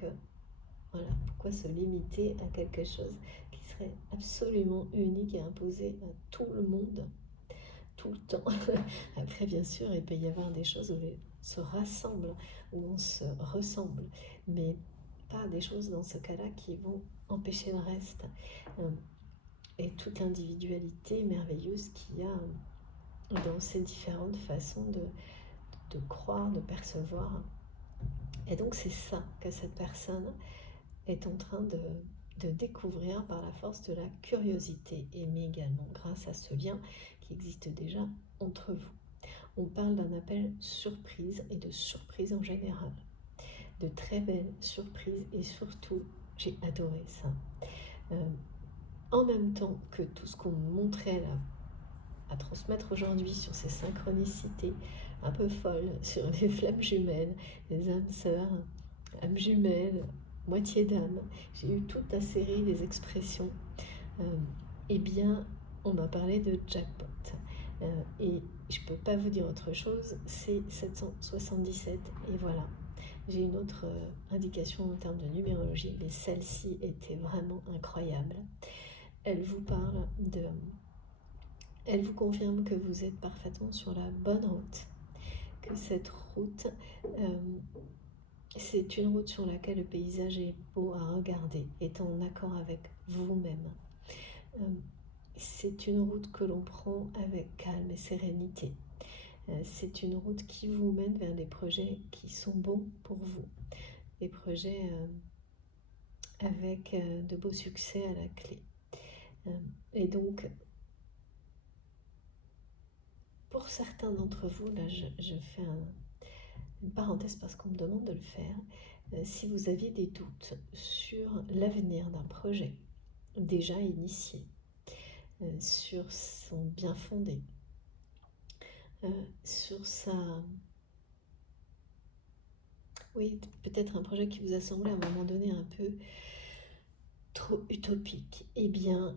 Voilà, pourquoi se limiter à quelque chose qui serait absolument unique et imposé à tout le monde, tout le temps. Après, bien sûr, il peut y avoir des choses où on se rassemble, où on se ressemble, mais pas des choses dans ce cas-là qui vont empêcher le reste. Et toute l'individualité merveilleuse qu'il y a dans ces différentes façons de croire, de percevoir. Et donc c'est ça que cette personne est en train de découvrir par la force de la curiosité, mais également grâce à ce lien qui existe déjà entre vous. On parle d'un appel surprise et de surprise en général. De très belles surprises et surtout, j'ai adoré ça. En même temps que tout ce qu'on montrait là, à transmettre aujourd'hui sur ces synchronicités un peu folles, sur les flammes jumelles, les âmes sœurs, âmes jumelles, moitié d'âme. J'ai eu toute la série des expressions. Eh bien, on m'a parlé de jackpot. Et je ne peux pas vous dire autre chose, c'est 777. Et voilà, j'ai une autre indication en termes de numérologie, mais celle-ci était vraiment incroyable. Elle vous parle de... Elle vous confirme que vous êtes parfaitement sur la bonne route, que cette route, c'est une route sur laquelle le paysage est beau à regarder, est en accord avec vous-même. C'est une route que l'on prend avec calme et sérénité. C'est une route qui vous mène vers des projets qui sont bons pour vous, des projets avec de beaux succès à la clé. Et donc, pour certains d'entre vous, là je fais une parenthèse parce qu'on me demande de le faire, si vous aviez des doutes sur l'avenir d'un projet déjà initié, sur son bien fondé, sur sa... Oui, peut-être un projet qui vous a semblé à un moment donné un peu trop utopique, eh bien...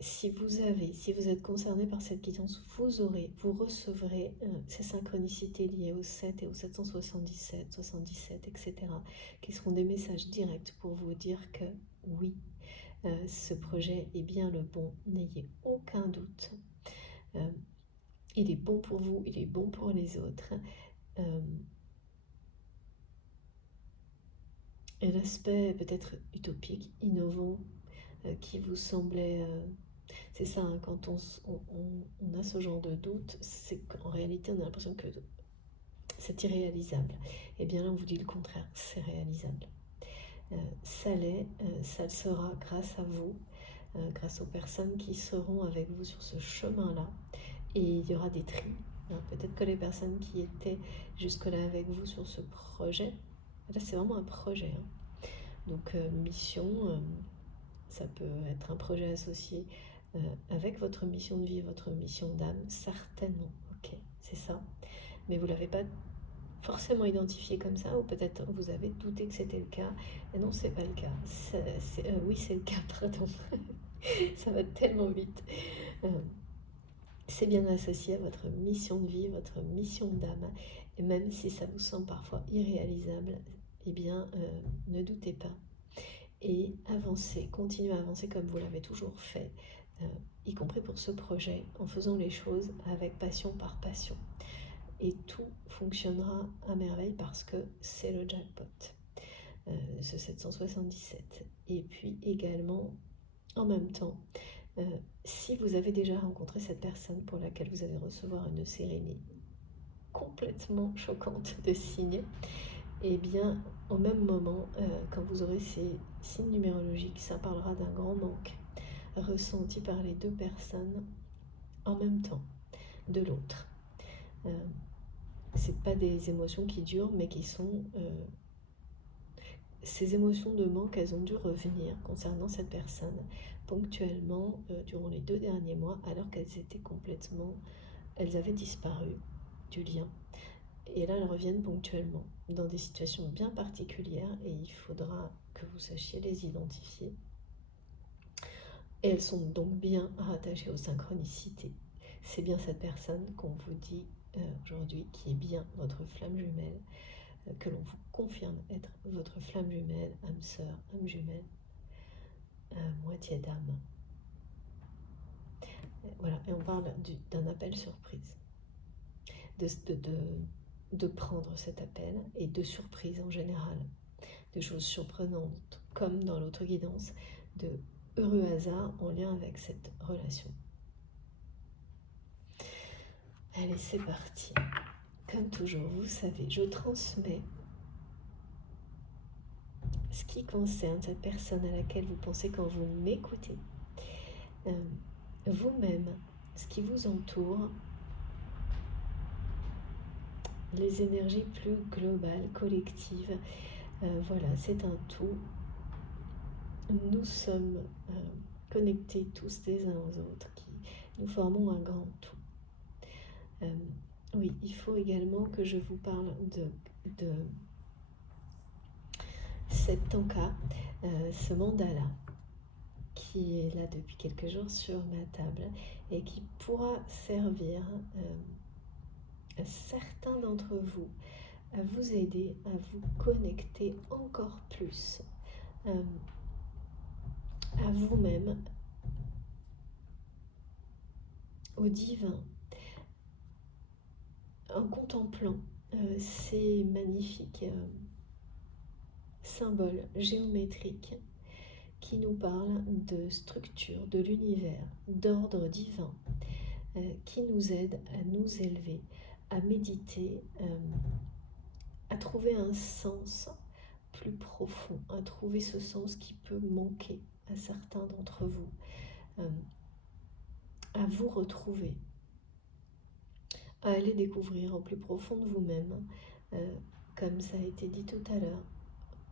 si vous êtes concerné par cette guidance, vous recevrez ces synchronicités liées au 7 et au 777, 77, etc., qui seront des messages directs pour vous dire que oui, ce projet est bien le bon, n'ayez aucun doute. Il est bon pour vous, il est bon pour les autres. Et l'aspect peut-être utopique, innovant, qui vous semblait... c'est ça, hein, quand on a ce genre de doute, c'est qu'en réalité on a l'impression que c'est irréalisable. Et bien là on vous dit le contraire, c'est réalisable. Ça l'est, ça le sera grâce à vous, grâce aux personnes qui seront avec vous sur ce chemin-là. Et il y aura des tris. Peut-être que les personnes qui étaient jusque-là avec vous sur ce projet, là c'est vraiment un projet. Donc mission, ça peut être un projet associé avec votre mission de vie, votre mission d'âme, certainement, ok, c'est ça. Mais vous ne l'avez pas forcément identifié comme ça, ou peut-être vous avez douté que c'était le cas. Et non, c'est pas le cas. Oui, c'est le cas, pardon. Ça va tellement vite. C'est bien associé à votre mission de vie, votre mission d'âme. Et même si ça vous semble parfois irréalisable, eh bien, ne doutez pas. Et avancez, continuez à avancer comme vous l'avez toujours fait, y compris pour ce projet, en faisant les choses avec passion par passion. Et tout fonctionnera à merveille parce que c'est le jackpot, ce 777. Et puis également, en même temps, si vous avez déjà rencontré cette personne pour laquelle vous allez recevoir une série complètement choquante de signes, et bien au même moment, quand vous aurez ces signes numérologiques, ça parlera d'un grand manque ressenti par les deux personnes en même temps de l'autre. C'est pas des émotions qui durent, mais qui sont ces émotions de manque, elles ont dû revenir concernant cette personne ponctuellement durant les 2 derniers mois, alors elles avaient disparu du lien. Et là, elles reviennent ponctuellement dans des situations bien particulières et il faudra que vous sachiez les identifier. Et elles sont donc bien rattachées aux synchronicités. C'est bien cette personne qu'on vous dit aujourd'hui qui est bien votre flamme jumelle, que l'on vous confirme être votre flamme jumelle, âme sœur, âme jumelle, moitié d'âme. Voilà, et on parle d'un appel surprise. De prendre cet appel et de surprise en général, de choses surprenantes, comme dans l'autre guidance, de heureux hasards en lien avec cette relation. Allez, c'est parti. Comme toujours, vous savez, je transmets ce qui concerne cette personne à laquelle vous pensez quand vous m'écoutez. Vous-même, ce qui vous entoure, les énergies plus globales, collectives. Voilà, c'est un tout. Nous sommes connectés tous les uns aux autres, nous formons un grand tout. Oui, il faut également que je vous parle de cette tanka, ce mandala, qui est là depuis quelques jours sur ma table et qui pourra servir à certains d'entre vous à vous aider à vous connecter encore plus à vous-même, au divin, en contemplant ces magnifiques symboles géométriques qui nous parlent de structure de l'univers, d'ordre divin, qui nous aident à nous élever, à méditer, à trouver un sens plus profond, à trouver ce sens qui peut manquer à certains d'entre vous, à vous retrouver, à aller découvrir au plus profond de vous-même, comme ça a été dit tout à l'heure,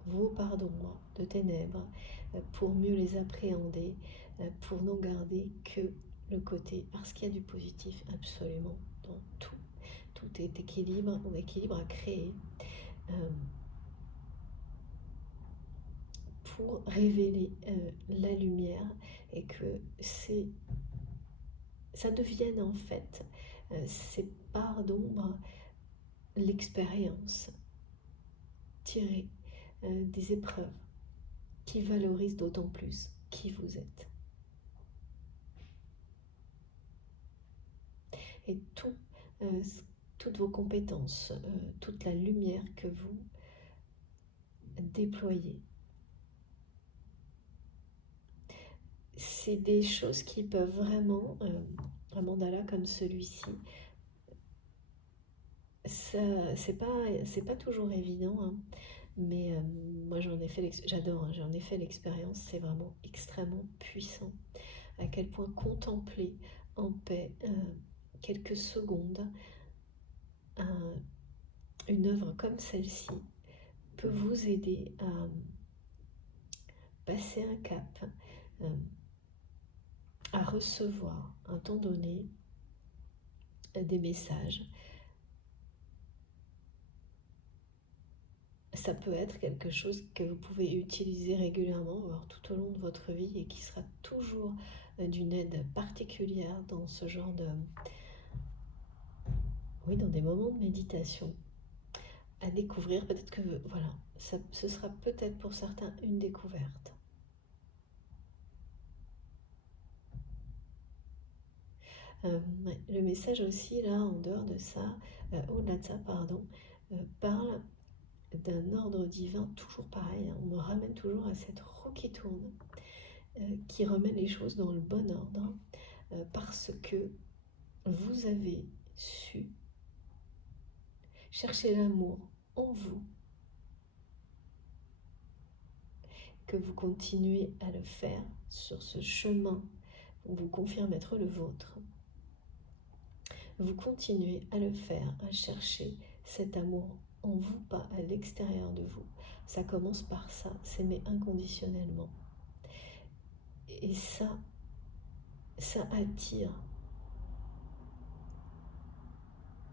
vos pardons de ténèbres, pour mieux les appréhender, pour n'en garder que le côté, parce qu'il y a du positif absolument dans tout. Tout est équilibre ou équilibre à créer pour révéler la lumière et que ça devienne en fait ces parts d'ombre, l'expérience tirée des épreuves qui valorisent d'autant plus qui vous êtes. Et toutes vos compétences, toute la lumière que vous déployez, c'est des choses qui peuvent vraiment, un mandala comme celui-ci, c'est pas toujours évident, hein, mais moi j'en ai fait j'adore, hein, j'en ai fait l'expérience, c'est vraiment extrêmement puissant. À quel point contempler en paix quelques secondes une œuvre comme celle-ci peut vous aider à passer un cap, à recevoir un temps donné des messages. Ça peut être quelque chose que vous pouvez utiliser régulièrement, voire tout au long de votre vie, et qui sera toujours d'une aide particulière dans ce genre oui, dans des moments de méditation, à découvrir. Peut-être que, voilà, ce sera peut-être pour certains une découverte. Le message aussi, là, en dehors de ça, au-delà de ça, pardon, parle d'un ordre divin, toujours pareil, hein, on me ramène toujours à cette roue qui tourne, qui remet les choses dans le bon ordre, parce que vous avez su chercher l'amour en vous, que vous continuez à le faire sur ce chemin, on vous confirme être le vôtre. Vous continuez à le faire, à chercher cet amour en vous, pas à l'extérieur de vous. Ça commence par ça, s'aimer inconditionnellement. Et ça attire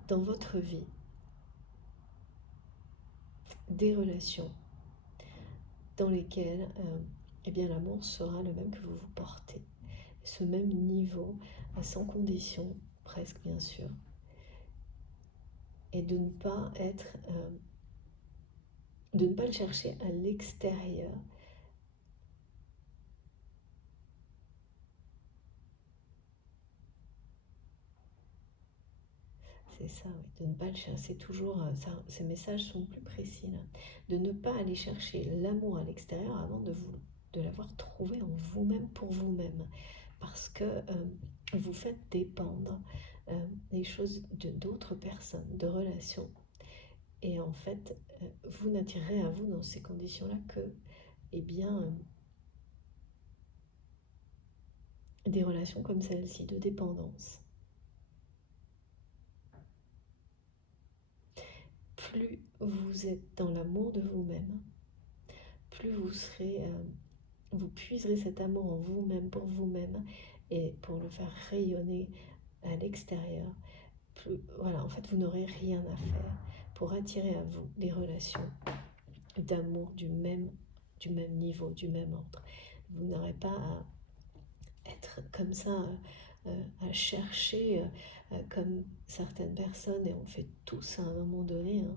dans votre vie des relations dans lesquelles eh bien, l'amour sera le même que vous vous portez. Ce même niveau, sans condition, presque bien sûr. Et de ne pas être, de ne pas le chercher à l'extérieur. C'est ça, oui, de ne pas le chercher. C'est toujours, ces messages sont plus précis là. De ne pas aller chercher l'amour à l'extérieur avant de l'avoir trouvé en vous-même pour vous-même. Parce que vous faites dépendre les choses d'autres personnes, de relations. Et en fait, vous n'attirerez à vous dans ces conditions-là que, eh bien, des relations comme celle-ci, de dépendance. Plus vous êtes dans l'amour de vous-même, plus vous serez, vous puiserez cet amour en vous-même, pour vous-même, et pour le faire rayonner à l'extérieur. Voilà, en fait, vous n'aurez rien à faire pour attirer à vous des relations d'amour du même niveau, du même ordre. Vous n'aurez pas à être comme ça, à chercher comme certaines personnes, et on fait tous à un moment donné, hein,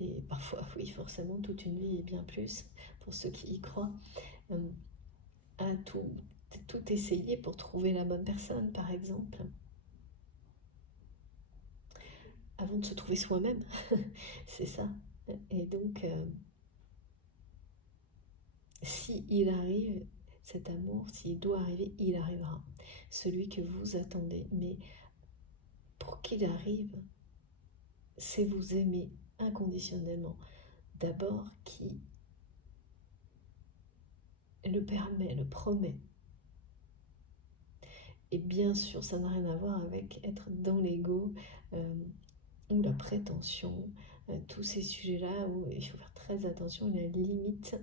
et parfois, oui, forcément, toute une vie et bien plus, pour ceux qui y croient, à tout essayer pour trouver la bonne personne, par exemple, avant de se trouver soi-même. C'est ça. Et donc, si il arrive, cet amour, s'il doit arriver, il arrivera. Celui que vous attendez. Mais pour qu'il arrive, c'est vous aimer inconditionnellement. D'abord, qui le permet, le promet. Et bien sûr, ça n'a rien à voir avec être dans l'ego ou la prétention, tous ces sujets-là où il faut faire très attention, la limite,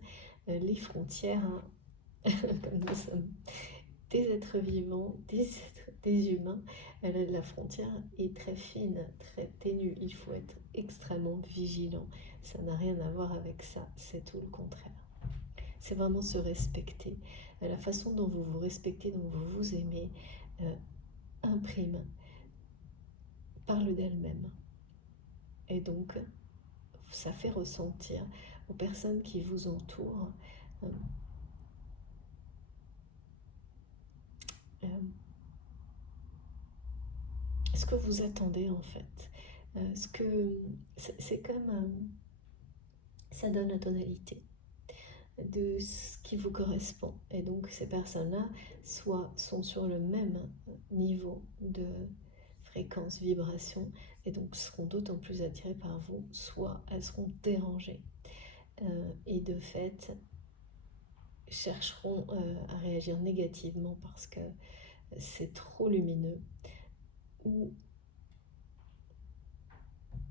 les frontières, hein, comme nous sommes des êtres vivants, des humains, la frontière est très fine, très ténue, il faut être extrêmement vigilant. Ça n'a rien à voir avec ça, c'est tout le contraire. C'est vraiment se respecter. La façon dont vous vous respectez, dont vous vous aimez, imprime, parle d'elle-même. Et donc, ça fait ressentir aux personnes qui vous entourent ce que vous attendez en fait. C'est comme ça donne la tonalité de ce qui vous correspond. Et donc ces personnes-là, soit sont sur le même niveau de fréquence, vibration, et donc seront d'autant plus attirées par vous, soit elles seront dérangées. Et de fait, chercheront à réagir négativement parce que c'est trop lumineux, ou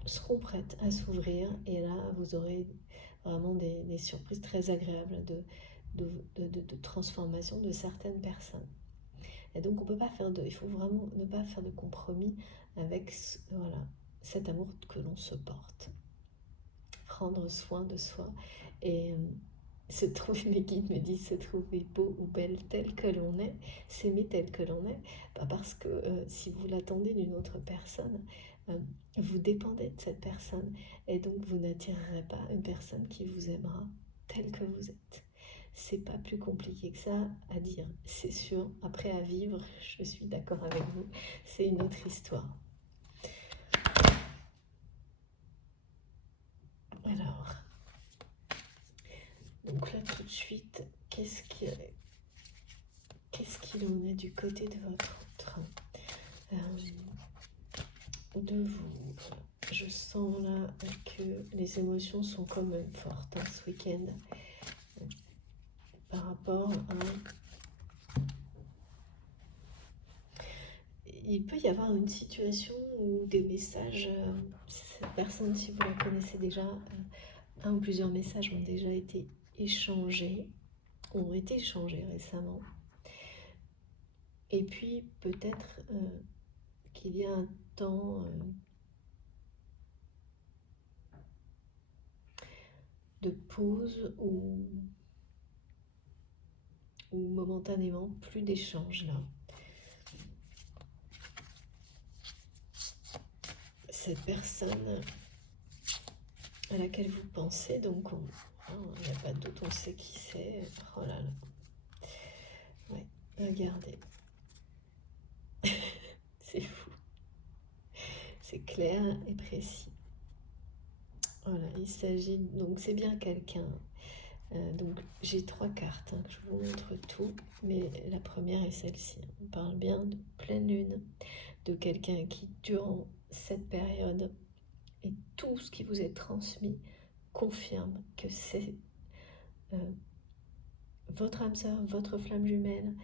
seront prêtes à s'ouvrir, et là vous aurez vraiment des surprises très agréables de transformation de certaines personnes. Et donc on peut pas faire il faut vraiment ne pas faire de compromis avec voilà, cet amour que l'on se porte. Prendre soin de soi et se trouver, mes guides me disent, se trouver beau ou belle tel que l'on est, s'aimer tel que l'on est, parce que si vous l'attendez d'une autre personne, vous dépendez de cette personne, et donc vous n'attirerez pas une personne qui vous aimera tel que vous êtes. C'est pas plus compliqué que ça à dire, c'est sûr. Après, à vivre, je suis d'accord avec vous, c'est une autre histoire. Alors, donc là tout de suite, qu'est-ce qu'il en est du côté de votre train, de vous? Je sens là que les émotions sont quand même fortes ce week-end par rapport à... Il peut y avoir une situation où des messages cette personne, si vous la connaissez déjà, un ou plusieurs messages ont déjà été échangés, ont été échangés récemment. Et puis peut-être qu'il y a un temps de pause ou momentanément plus d'échanges là. Cette personne à laquelle vous pensez, donc il n'y a pas de doute, on sait qui c'est. Oh là là. Ouais, regardez. C'est fou. C'est clair et précis. Voilà, il s'agit, donc c'est bien quelqu'un. Donc j'ai 3 cartes, je vous montre tout, mais la première est celle-ci. On parle bien de pleine lune, de quelqu'un qui, durant cette période, et tout ce qui vous est transmis, confirme que c'est votre âme sœur, votre flamme jumelle,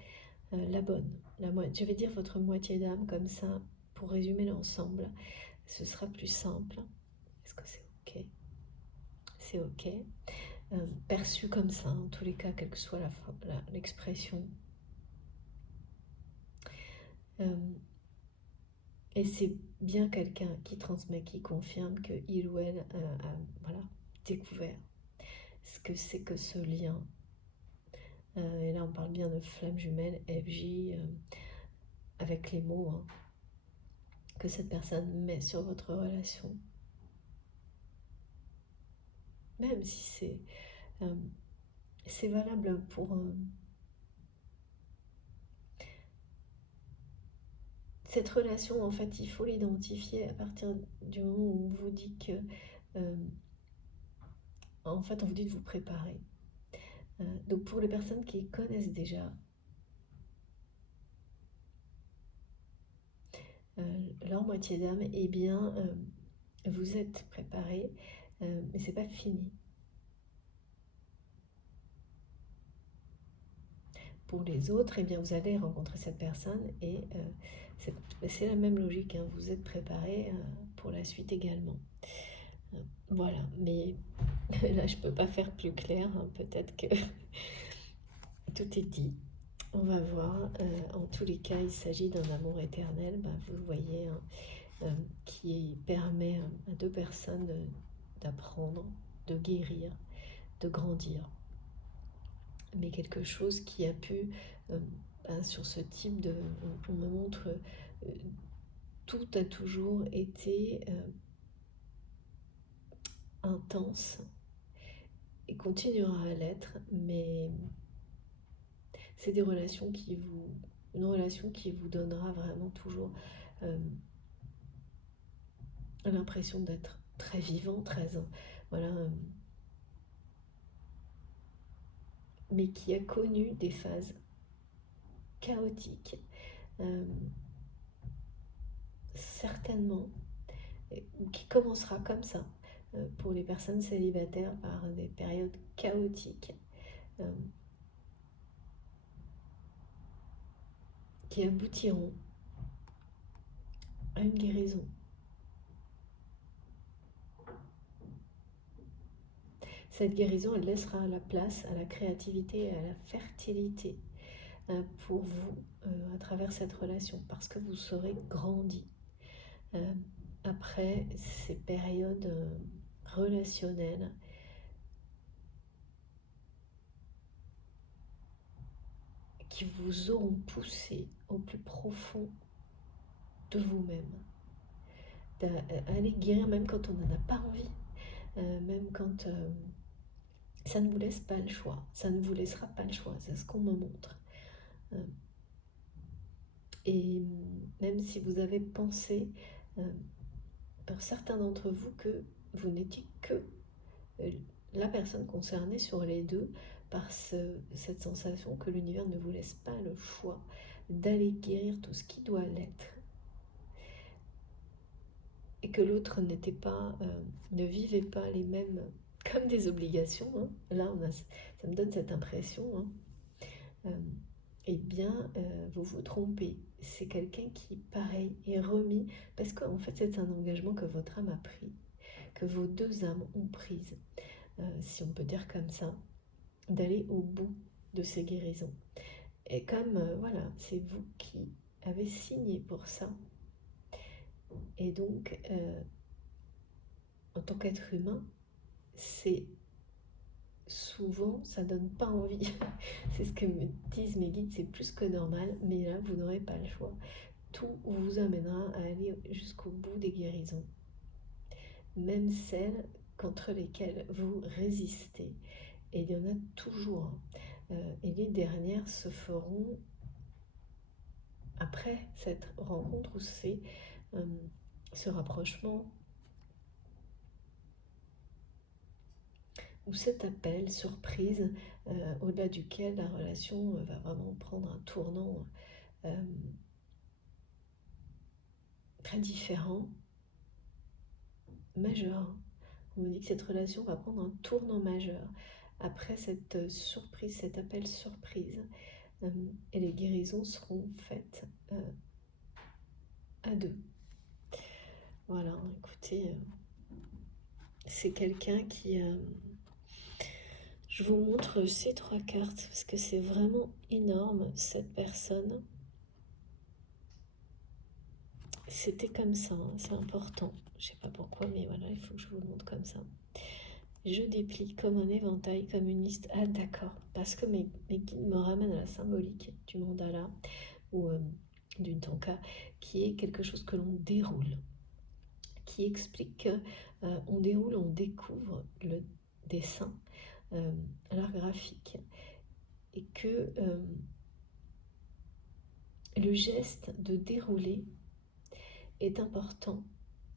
la bonne. Je vais dire votre moitié d'âme, comme ça, pour résumer l'ensemble, ce sera plus simple. Est-ce que c'est OK? C'est OK. Perçu comme ça, en tous les cas, quelle que soit l'expression. Et c'est bien quelqu'un qui transmet, qui confirme qu'il ou elle a voilà, découvert ce que c'est que ce lien. Et là, on parle bien de flamme jumelle, FJ, avec les mots que cette personne met sur votre relation. Même si c'est valable pour cette relation, en fait, il faut l'identifier à partir du moment où on vous dit que, en fait, on vous dit de vous préparer. Donc pour les personnes qui connaissent déjà leur moitié d'âme, eh bien, vous êtes préparés, mais c'est pas fini. Pour les autres, eh bien, vous allez rencontrer cette personne et c'est la même logique, hein, vous êtes préparés pour la suite également. Voilà, mais là, je peux pas faire plus clair, hein, peut-être que tout est dit. On va voir. En tous les cas, il s'agit d'un amour éternel, vous voyez, hein, qui permet à 2 personnes d'apprendre, de guérir, de grandir. Mais quelque chose qui a pu, sur ce type de... On me montre, tout a toujours été intense et continuera à l'être, mais c'est des relations une relation qui vous donnera vraiment toujours l'impression d'être très vivant, très... Voilà, mais qui a connu des phases chaotiques, certainement, ou qui commencera comme ça, pour les personnes célibataires, par des périodes chaotiques, qui aboutiront à une guérison. Cette guérison, elle laissera la place à la créativité et à la fertilité pour vous à travers cette relation, parce que vous serez grandi après ces périodes relationnelles qui vous auront poussé au plus profond de vous-même, d'aller guérir même quand on n'en a pas envie, même quand ça ne vous laisse pas le choix, ça ne vous laissera pas le choix, c'est ce qu'on me montre. Et même si vous avez pensé, par certains d'entre vous, que vous n'étiez que la personne concernée sur les deux, par cette sensation que l'univers ne vous laisse pas le choix d'aller guérir tout ce qui doit l'être, et que l'autre n'était pas, ne vivait pas les mêmes, comme des obligations, hein. Là, ça me donne cette impression, hein. Eh bien, vous vous trompez. C'est quelqu'un qui, pareil, est remis, parce qu'en fait, c'est un engagement que votre âme a pris. que vos deux âmes ont prise, si on peut dire comme ça, d'aller au bout de ces guérisons. Et comme, voilà, c'est vous qui avez signé pour ça. Et donc, en tant qu'être humain, c'est souvent, ça donne pas envie. C'est ce que me disent mes guides, c'est plus que normal, mais là, vous n'aurez pas le choix. Tout vous amènera à aller jusqu'au bout des guérisons. Même celles contre lesquelles vous résistez. Et il y en a toujours. Et les dernières se feront après cette rencontre où c'est ce rapprochement, ou cet appel surprise, au-delà duquel la relation va vraiment prendre un tournant très différent, majeur. On me dit que cette relation va prendre un tournant majeur après cette surprise, cet appel surprise. Et les guérisons seront faites à deux. Voilà, écoutez, c'est quelqu'un qui... je vous montre ces 3 cartes parce que c'est vraiment énorme, cette personne. C'était comme ça, hein, c'est important. Je sais pas pourquoi, mais voilà, il faut que je vous le montre comme ça. Je déplie comme un éventail, comme une liste. Ah d'accord, parce que mes guides me ramènent à la symbolique du mandala ou d'une tanka, qui est quelque chose que l'on déroule, qui explique qu'on déroule, on découvre le dessin, l'art graphique, et que le geste de dérouler est important.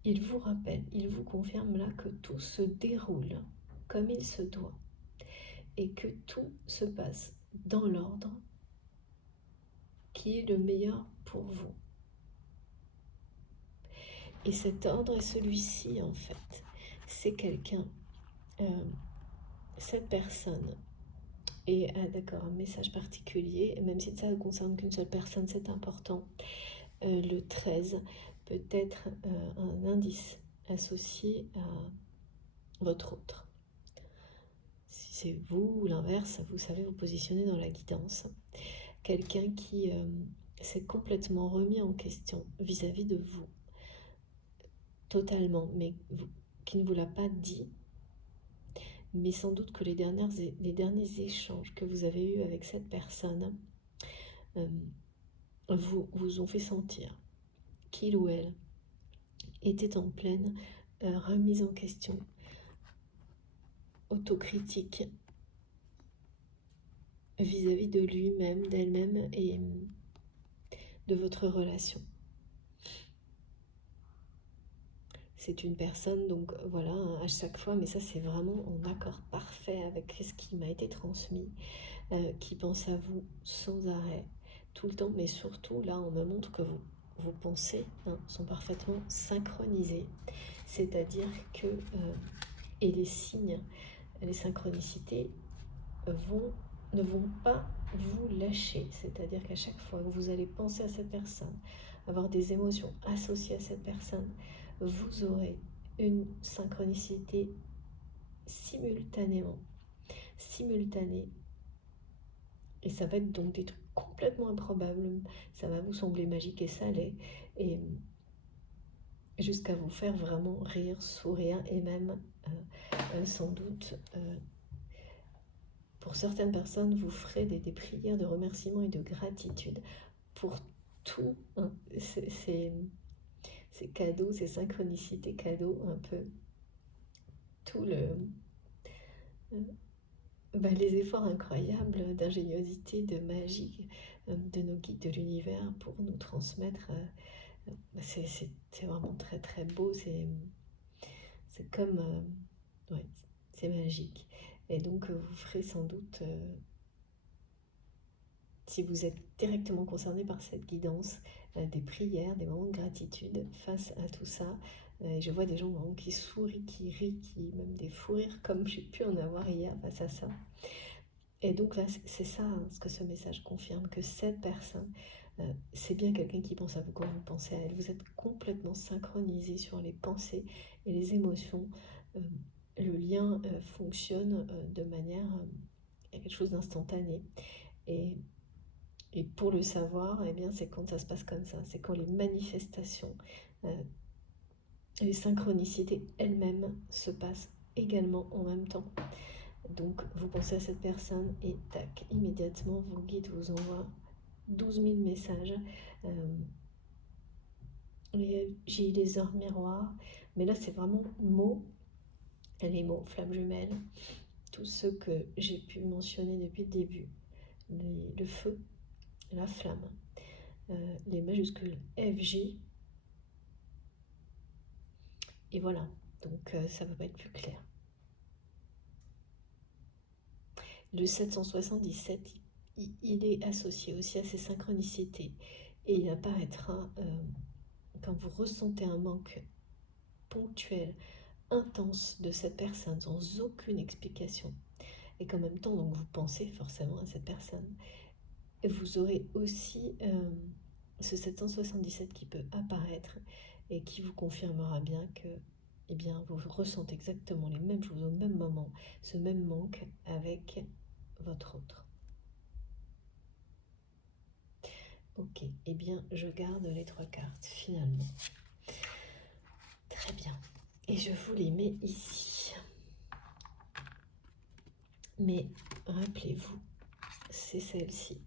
Il vous rappelle, il vous confirme là que tout se déroule comme il se doit et que tout se passe dans l'ordre qui est le meilleur pour vous. Et cet ordre est celui-ci en fait. C'est quelqu'un, cette personne, et d'accord, un message particulier, même si ça ne concerne qu'une seule personne, c'est important. Le 13 peut être un indice associé à votre autre. Si c'est vous ou l'inverse, vous savez vous positionner dans la guidance. Quelqu'un qui s'est complètement remis en question vis-à-vis de vous, totalement, mais qui ne vous l'a pas dit, mais sans doute que les derniers échanges que vous avez eus avec cette personne vous ont fait sentir qu'il ou elle était en pleine remise en question, autocritique vis-à-vis de lui-même, d'elle-même et de votre relation. C'est une personne, donc voilà, à chaque fois, mais ça c'est vraiment en accord parfait avec ce qui m'a été transmis, qui pense à vous sans arrêt, tout le temps, mais surtout là on me montre que vos pensées sont parfaitement synchronisées, c'est-à-dire que et les signes, les synchronicités ne vont pas vous lâcher, c'est-à-dire qu'à chaque fois que vous allez penser à cette personne, avoir des émotions associées à cette personne, vous aurez une synchronicité simultanée, et ça va être donc des trucs complètement improbables, ça va vous sembler magique et ça l'est, et jusqu'à vous faire vraiment rire, sourire, et même sans doute pour certaines personnes vous ferez des prières de remerciement et de gratitude pour tout ces cadeaux, ces synchronicités cadeaux, un peu tout les efforts incroyables d'ingéniosité, de magie de nos guides de l'univers pour nous transmettre. C'est vraiment très très beau, c'est comme... ouais, c'est magique. Et donc vous ferez sans doute, si vous êtes directement concerné par cette guidance, des prières, des moments de gratitude face à tout ça. Je vois des gens vraiment qui sourient, qui rient, qui même des fous rires comme j'ai pu en avoir hier face à ça. Et donc là, c'est ça hein, ce que ce message confirme, que cette personne, c'est bien quelqu'un qui pense à vous quand vous pensez à elle. Vous êtes complètement synchronisés sur les pensées et les émotions. Euh, le lien fonctionne de manière, il y a quelque chose d'instantané. Et, et pour le savoir, eh bien, c'est quand ça se passe comme ça. C'est quand les manifestations, les synchronicités elles-mêmes se passent également en même temps. Donc vous pensez à cette personne et tac, immédiatement vos guides vous envoient 12 000 messages. J'ai eu des heures miroirs, mais là c'est vraiment les mots flamme jumelle, tous ceux que j'ai pu mentionner depuis le début, le feu, la flamme, les majuscules FJ, et voilà, donc ça ne peut pas être plus clair. Le 777, il est associé aussi à ces synchronicités, et il apparaîtra quand vous ressentez un manque ponctuel, intense de cette personne sans aucune explication, et qu'en même temps donc vous pensez forcément à cette personne, et vous aurez aussi ce 777 qui peut apparaître et qui vous confirmera bien que eh bien, vous ressentez exactement les mêmes choses au même moment, ce même manque avec votre autre. Ok, eh bien je garde les 3 cartes finalement. Très bien. Et je vous les mets ici. Mais rappelez-vous, c'est celle-ci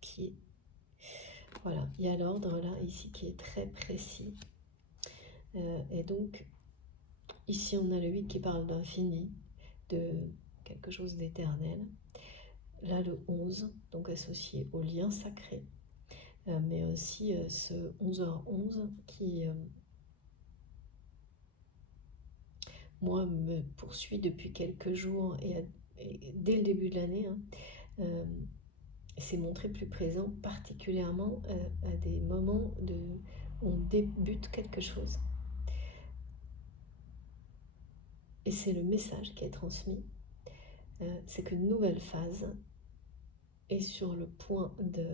qui est... Voilà, il y a l'ordre là, ici, qui est très précis. Et donc, ici, on a le 8 qui parle d'infini, de quelque chose d'éternel. Là, le 11, donc associé au lien sacré. Mais aussi ce 11h11 qui... moi, me poursuit depuis quelques jours et dès le début de l'année, hein, s'est montré plus présent, particulièrement à des moments où on débute quelque chose. Et c'est le message qui est transmis, c'est qu'une nouvelle phase est sur le point de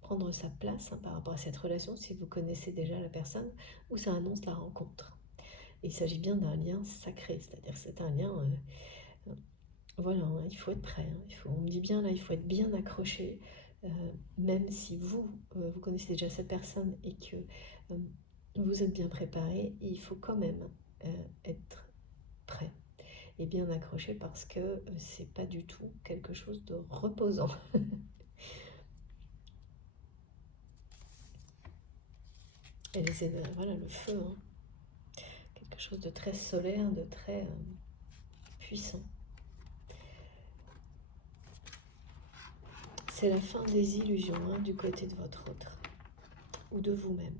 prendre sa place par rapport à cette relation, si vous connaissez déjà la personne, ou ça annonce la rencontre. Et il s'agit bien d'un lien sacré, c'est-à-dire c'est un lien... voilà, hein, il faut être prêt. Hein, on me dit bien là, il faut être bien accroché, même si vous connaissez déjà cette personne et que vous êtes bien préparé, il faut quand même être prêt et bien accroché parce que c'est pas du tout quelque chose de reposant. Et voilà, le feu, hein, quelque chose de très solaire, de très puissant. C'est la fin des illusions hein, du côté de votre autre ou de vous-même.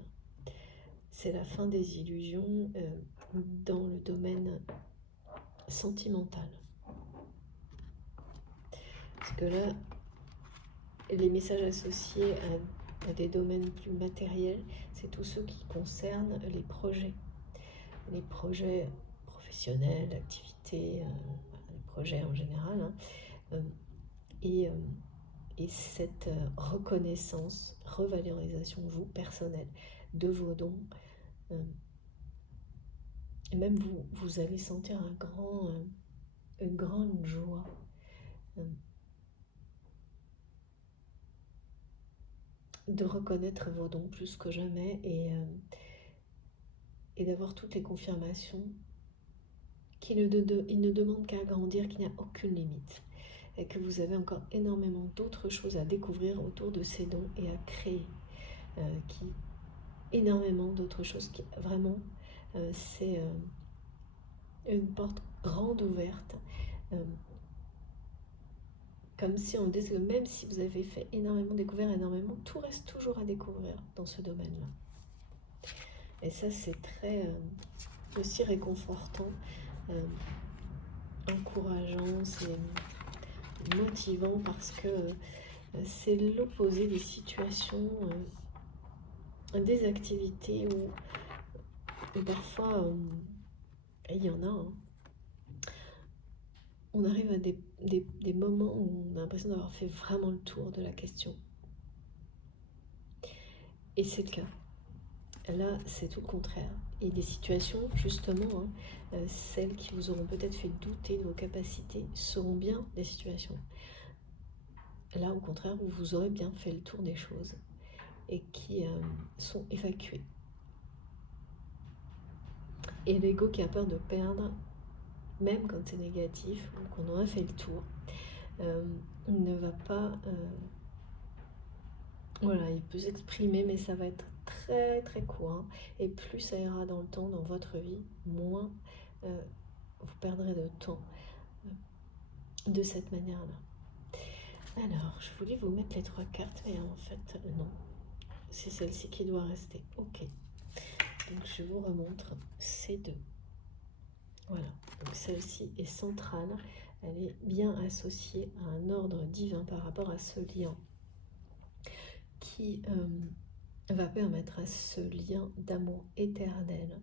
C'est la fin des illusions dans le domaine sentimental. Parce que là, les messages associés à des domaines plus matériels, c'est tous ceux qui concernent les projets professionnels, activités, les projets en général, hein, et cette reconnaissance, revalorisation, vous, personnelle, de vos dons. Et même vous allez sentir une grande joie de reconnaître vos dons plus que jamais et d'avoir toutes les confirmations qu'il ne demande qu'à grandir, qu'il n'y a aucune limite et que vous avez encore énormément d'autres choses à découvrir autour de ces dons et à créer, énormément d'autres choses qui vraiment c'est une porte grande ouverte, comme si on disait que même si vous avez fait énormément, découvert énormément, tout reste toujours à découvrir dans ce domaine-là. Et ça, c'est très aussi réconfortant, encourageant, c'est motivant parce que c'est l'opposé des situations, des activités où parfois, il y en a, hein, on arrive à des moments où on a l'impression d'avoir fait vraiment le tour de la question. Et c'est le cas. Là, c'est tout le contraire. Et des situations, justement, celles qui vous auront peut-être fait douter de vos capacités, seront bien des situations. Là, au contraire, où vous aurez bien fait le tour des choses et qui sont évacuées. Et l'ego qui a peur de perdre, même quand c'est négatif, ou qu'on en a fait le tour, ne va pas... voilà, il peut s'exprimer, mais ça va être très très court. Hein. Et plus ça ira dans le temps, dans votre vie, moins vous perdrez de temps de cette manière-là. Alors, je voulais vous mettre les 3 cartes, mais en fait, non. C'est celle-ci qui doit rester. Ok. Donc, je vous remontre ces deux. Voilà. Donc, celle-ci est centrale. Elle est bien associée à un ordre divin par rapport à ce lien qui va permettre à ce lien d'amour éternel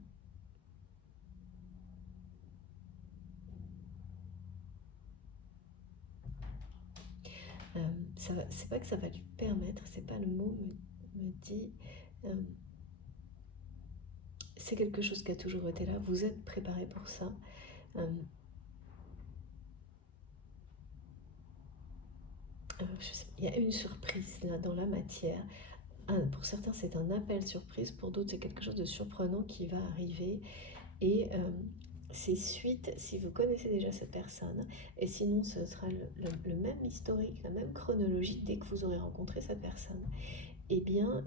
c'est pas que ça va lui permettre, c'est pas le mot me dit, c'est quelque chose qui a toujours été là, vous êtes préparé pour ça. Je sais, il y a une surprise là dans la matière. Pour certains, c'est un appel surprise, pour d'autres, c'est quelque chose de surprenant qui va arriver. Et c'est suite, si vous connaissez déjà cette personne, et sinon ce sera le même historique, la même chronologie dès que vous aurez rencontré cette personne. Eh bien,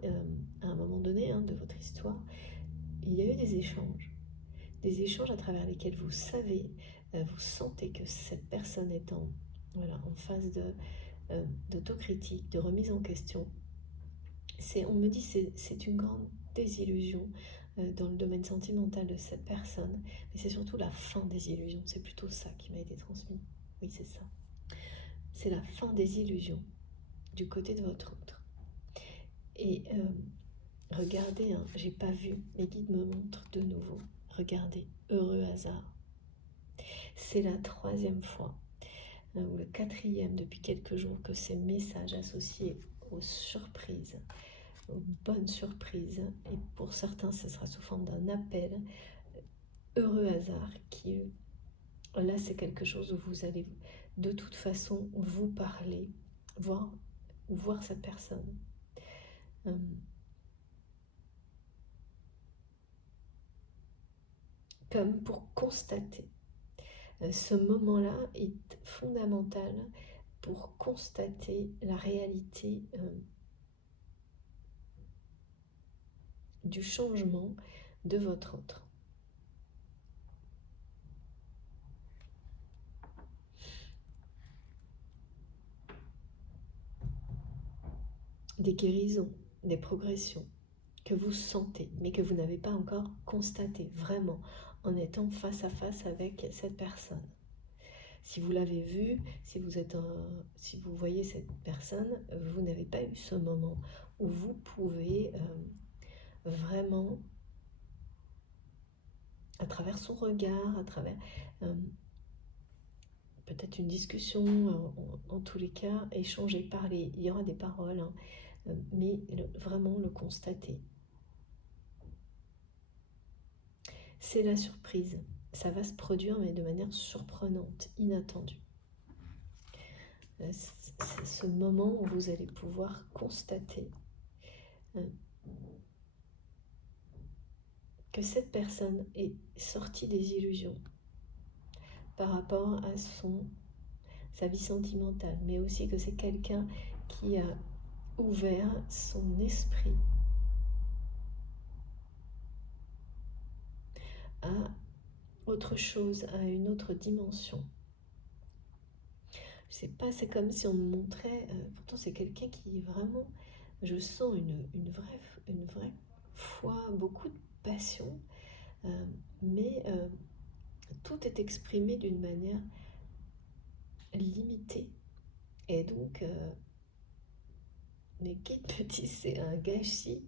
à un moment donné de votre histoire, il y a eu des échanges à travers lesquels vous savez, vous sentez que cette personne est en phase d'autocritique, de remise en question. On me dit c'est une grande désillusion dans le domaine sentimental de cette personne, mais c'est surtout la fin des illusions, c'est plutôt ça qui m'a été transmis. Oui, c'est ça. C'est la fin des illusions du côté de votre autre. Et regardez, j'ai pas vu, mes guides me montrent de nouveau. Regardez, heureux hasard. C'est la 3e fois, ou le 4e depuis quelques jours, que ces messages associés aux surprises, aux bonnes surprises, et pour certains ce sera sous forme d'un appel, heureux hasard, qui là c'est quelque chose où vous allez de toute façon vous parler, voir cette personne. Comme pour constater. Ce moment-là est fondamental pour constater la réalité du changement de votre autre. Des guérisons, des progressions que vous sentez, mais que vous n'avez pas encore constaté vraiment en étant face à face avec cette personne. Si vous l'avez vue, si vous voyez cette personne, vous n'avez pas eu ce moment où vous pouvez vraiment, à travers son regard, à travers peut-être une discussion, en tous les cas, échanger, parler, il y aura des paroles, mais vraiment le constater. C'est la surprise. Ça va se produire, mais de manière surprenante, inattendue. C'est ce moment où vous allez pouvoir constater que cette personne est sortie des illusions par rapport à sa vie sentimentale, mais aussi que c'est quelqu'un qui a ouvert son esprit à autre chose, à une autre dimension. Je sais pas, c'est comme si on me montrait, pourtant c'est quelqu'un qui vraiment, je sens une vraie foi, beaucoup de passion, mais tout est exprimé d'une manière limitée. Et donc, mes guides me disent c'est un gâchis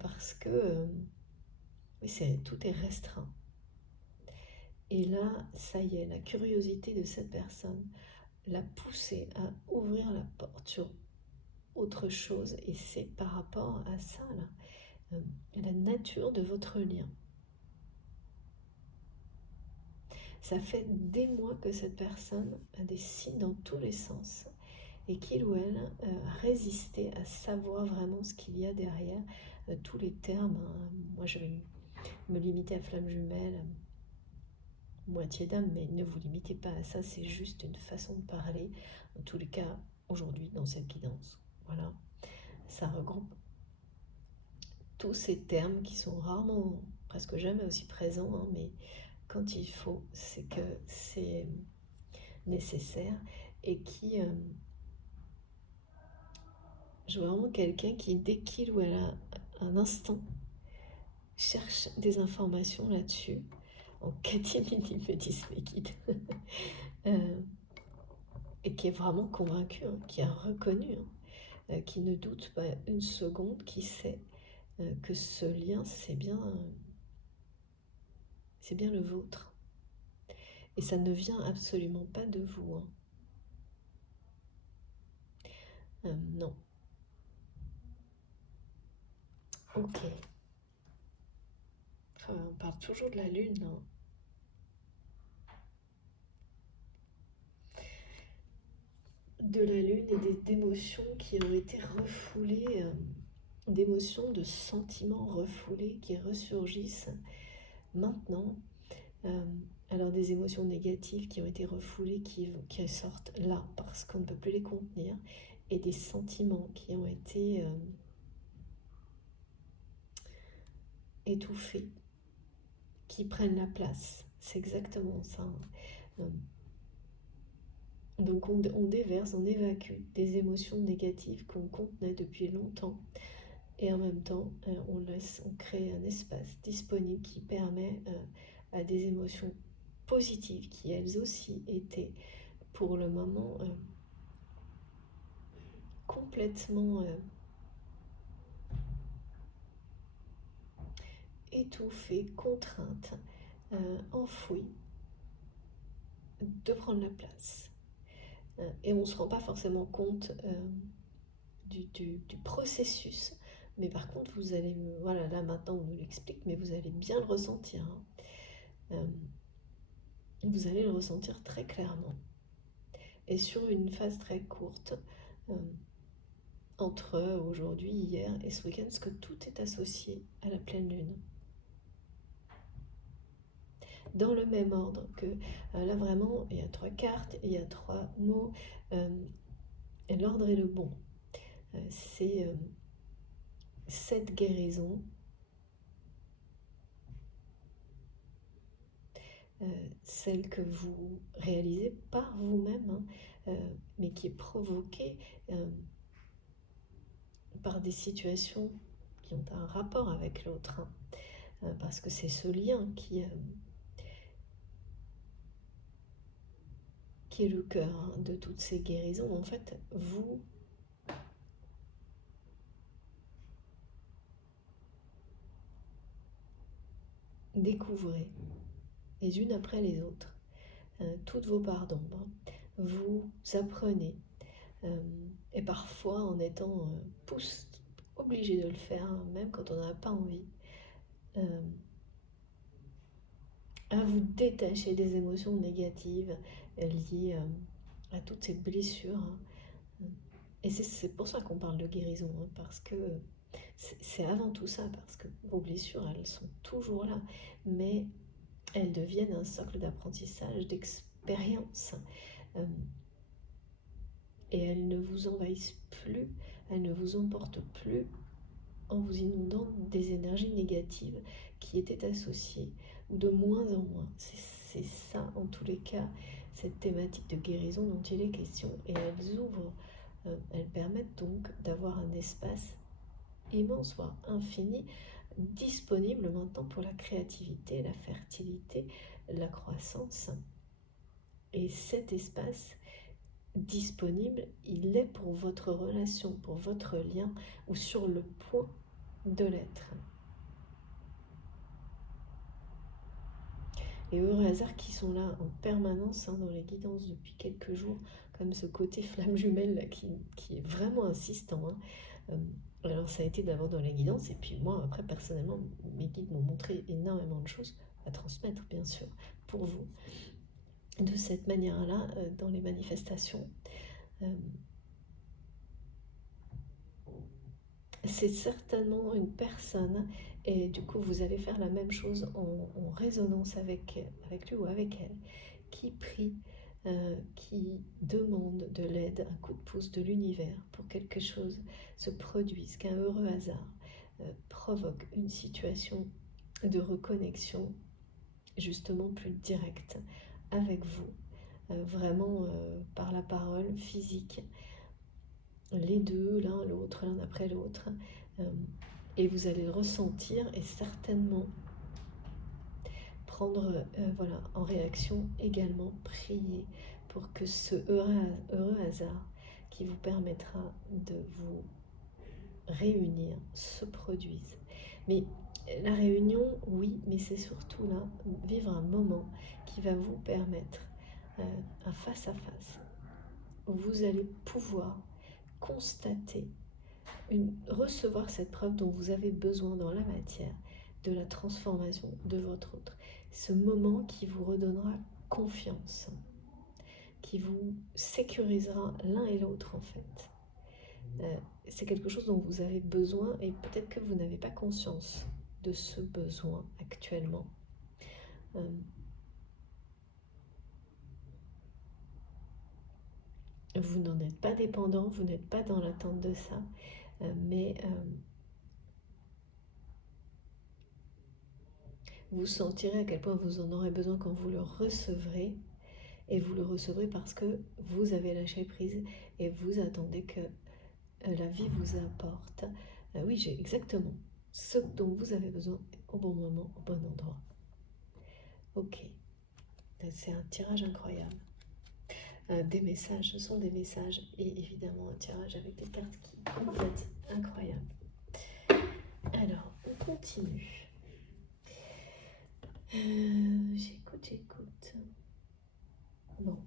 parce que oui, tout est restreint. Et là, ça y est, la curiosité de cette personne l'a poussée à ouvrir la porte sur autre chose. Et c'est par rapport à ça, là, la nature de votre lien. Ça fait des mois que cette personne a des signes dans tous les sens et qu'il ou elle a résisté à savoir vraiment ce qu'il y a derrière tous les termes. Moi, je vais me limiter à flamme jumelle, moitié d'âme, mais ne vous limitez pas à ça, c'est juste une façon de parler. En tous les cas, aujourd'hui, dans cette guidance, voilà, ça regroupe tous ces termes qui sont rarement, presque jamais aussi présents, hein, mais quand il faut, c'est que c'est nécessaire et qui, je vois vraiment quelqu'un qui, dès qu'il ou elle a un instant, cherche des informations là-dessus, en catimini me disent mes guides, et qui est vraiment convaincu, hein, qui a reconnu, hein, qui ne doute pas une seconde, qui sait que ce lien, c'est bien le vôtre. Et ça ne vient absolument pas de vous. Hein. Non. Ok. On parle toujours de la lune. Hein. De la lune et d'émotions qui ont été refoulées, d'émotions, de sentiments refoulés qui ressurgissent maintenant. Alors des émotions négatives qui ont été refoulées, qui sortent là parce qu'on ne peut plus les contenir, et des sentiments qui ont été étouffés, qui prennent la place. C'est exactement ça. Donc on déverse, on évacue des émotions négatives qu'on contenait depuis longtemps, et en même temps on crée un espace disponible qui permet à des émotions positives qui elles aussi étaient pour le moment complètement étouffées, contraintes, enfouies, de prendre la place. Et on ne se rend pas forcément compte du processus, mais par contre vous allez, voilà, là maintenant on nous l'explique, mais vous allez bien le ressentir. Hein. Vous allez le ressentir très clairement. Et sur une phase très courte, entre aujourd'hui, hier et ce week-end, parce que tout est associé à la pleine lune. Dans le même ordre que, là vraiment, il y a 3 cartes, il y a 3 mots, et l'ordre est le bon. C'est cette guérison, celle que vous réalisez par vous-même, hein, mais qui est provoquée par des situations qui ont un rapport avec l'autre, hein, parce que c'est ce lien qui est le cœur, hein, de toutes ces guérisons. En fait, vous découvrez les unes après les autres toutes vos parts d'ombre. Vous apprenez, et parfois en étant obligé de le faire, hein, même quand on n'a pas envie, à vous détacher des émotions négatives liées à toutes ces blessures. Hein. Et c'est pour ça qu'on parle de guérison, hein, parce que c'est avant tout ça, parce que vos blessures, elles sont toujours là, mais elles deviennent un socle d'apprentissage, d'expérience. Et elles ne vous envahissent plus, elles ne vous emportent plus en vous inondant des énergies négatives qui étaient associées, ou de moins en moins. C'est ça, en tous les cas, cette thématique de guérison dont il est question. Et elles ouvrent, elles permettent donc d'avoir un espace immense, voire infini, disponible maintenant pour la créativité, la fertilité, la croissance. Et cet espace disponible, il est pour votre relation, pour votre lien, ou sur le point de l'être. et heureux hasards qui sont là en permanence dans les guidances depuis quelques jours, comme ce côté flamme jumelle là, qui est vraiment insistant. Alors ça a été d'abord dans les guidances, et puis moi après personnellement, mes guides m'ont montré énormément de choses à transmettre bien sûr pour vous, de cette manière-là dans les manifestations. C'est certainement une personne, et du coup vous allez faire la même chose en résonance avec lui ou avec elle, qui prie, qui demande de l'aide, un coup de pouce de l'univers pour que quelque chose se produise, qu'un heureux hasard provoque une situation de reconnexion justement plus directe avec vous, vraiment par la parole physique, les deux, l'un après l'autre, et vous allez le ressentir et certainement prendre voilà, en réaction également, prier pour que ce heureux hasard qui vous permettra de vous réunir se produise. Mais la réunion, oui, mais c'est surtout là, vivre un moment qui va vous permettre un face-à-face, où vous allez pouvoir constater, recevoir cette preuve dont vous avez besoin dans la matière, de la transformation de votre autre. Ce moment qui vous redonnera confiance, qui vous sécurisera l'un et l'autre en fait. C'est quelque chose dont vous avez besoin, et peut-être que vous n'avez pas conscience de ce besoin actuellement. Vous n'en êtes pas dépendant, vous n'êtes pas dans l'attente de ça, mais vous sentirez à quel point vous en aurez besoin quand vous le recevrez, et vous le recevrez parce que vous avez lâché prise et vous attendez que la vie vous apporte. Oui, j'ai exactement ce dont vous avez besoin au bon moment, au bon endroit. Ok, c'est un tirage incroyable. Des messages, ce sont des messages, et évidemment un tirage avec des cartes qui complètent, incroyable. Alors, on continue. J'écoute. Bon.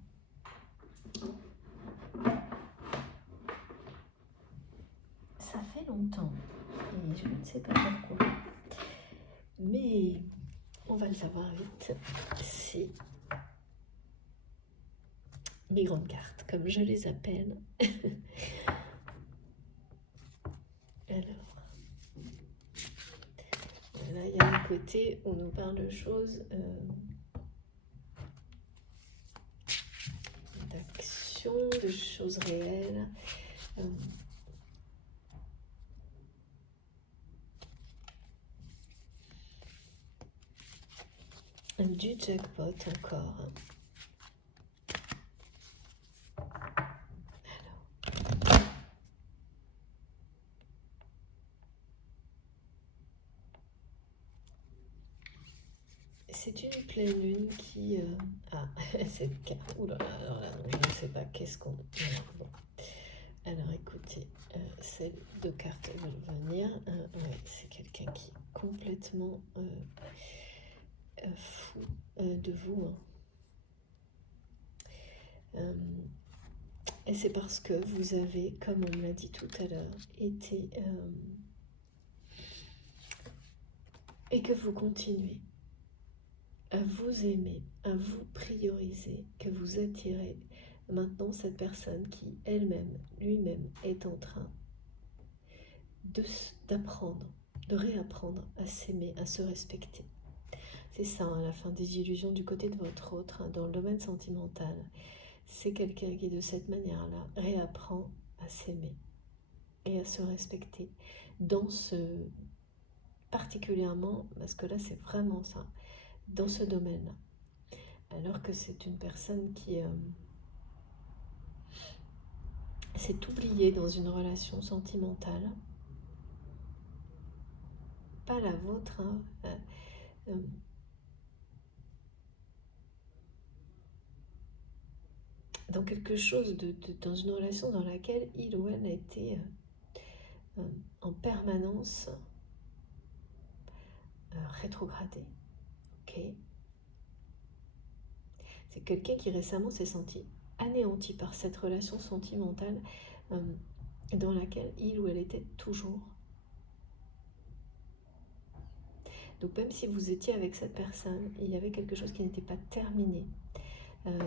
Ça fait longtemps, et je ne sais pas pourquoi, mais on va le savoir vite. C'est mes grandes cartes, comme je les appelle. Alors, là, il y a un côté où on nous parle de choses d'action, de choses réelles. Du jackpot encore. C'est une pleine lune qui... cette carte... Oula, alors là, non, je ne sais pas qu'est-ce qu'on... Bon. Alors écoutez, ces deux cartes veulent venir. Ouais, c'est quelqu'un qui est complètement fou de vous. Et c'est parce que vous avez, comme on me l'a dit tout à l'heure, été... et que vous continuez à vous aimer, à vous prioriser, que vous attirez maintenant cette personne qui elle-même, lui-même, est en train d'apprendre, de réapprendre à s'aimer, à se respecter. C'est ça, à la fin des illusions du côté de votre autre, dans le domaine sentimental. C'est quelqu'un qui, de cette manière-là, réapprend à s'aimer et à se respecter dans ce... particulièrement, parce que là, c'est vraiment ça, dans ce domaine-là. Alors que c'est une personne qui s'est oubliée dans une relation sentimentale, pas la vôtre, dans quelque chose, dans une relation dans laquelle il ou elle a été en permanence rétrogradé. Ok. C'est quelqu'un qui récemment s'est senti anéanti par cette relation sentimentale dans laquelle il ou elle était toujours. Donc même si vous étiez avec cette personne, il y avait quelque chose qui n'était pas terminé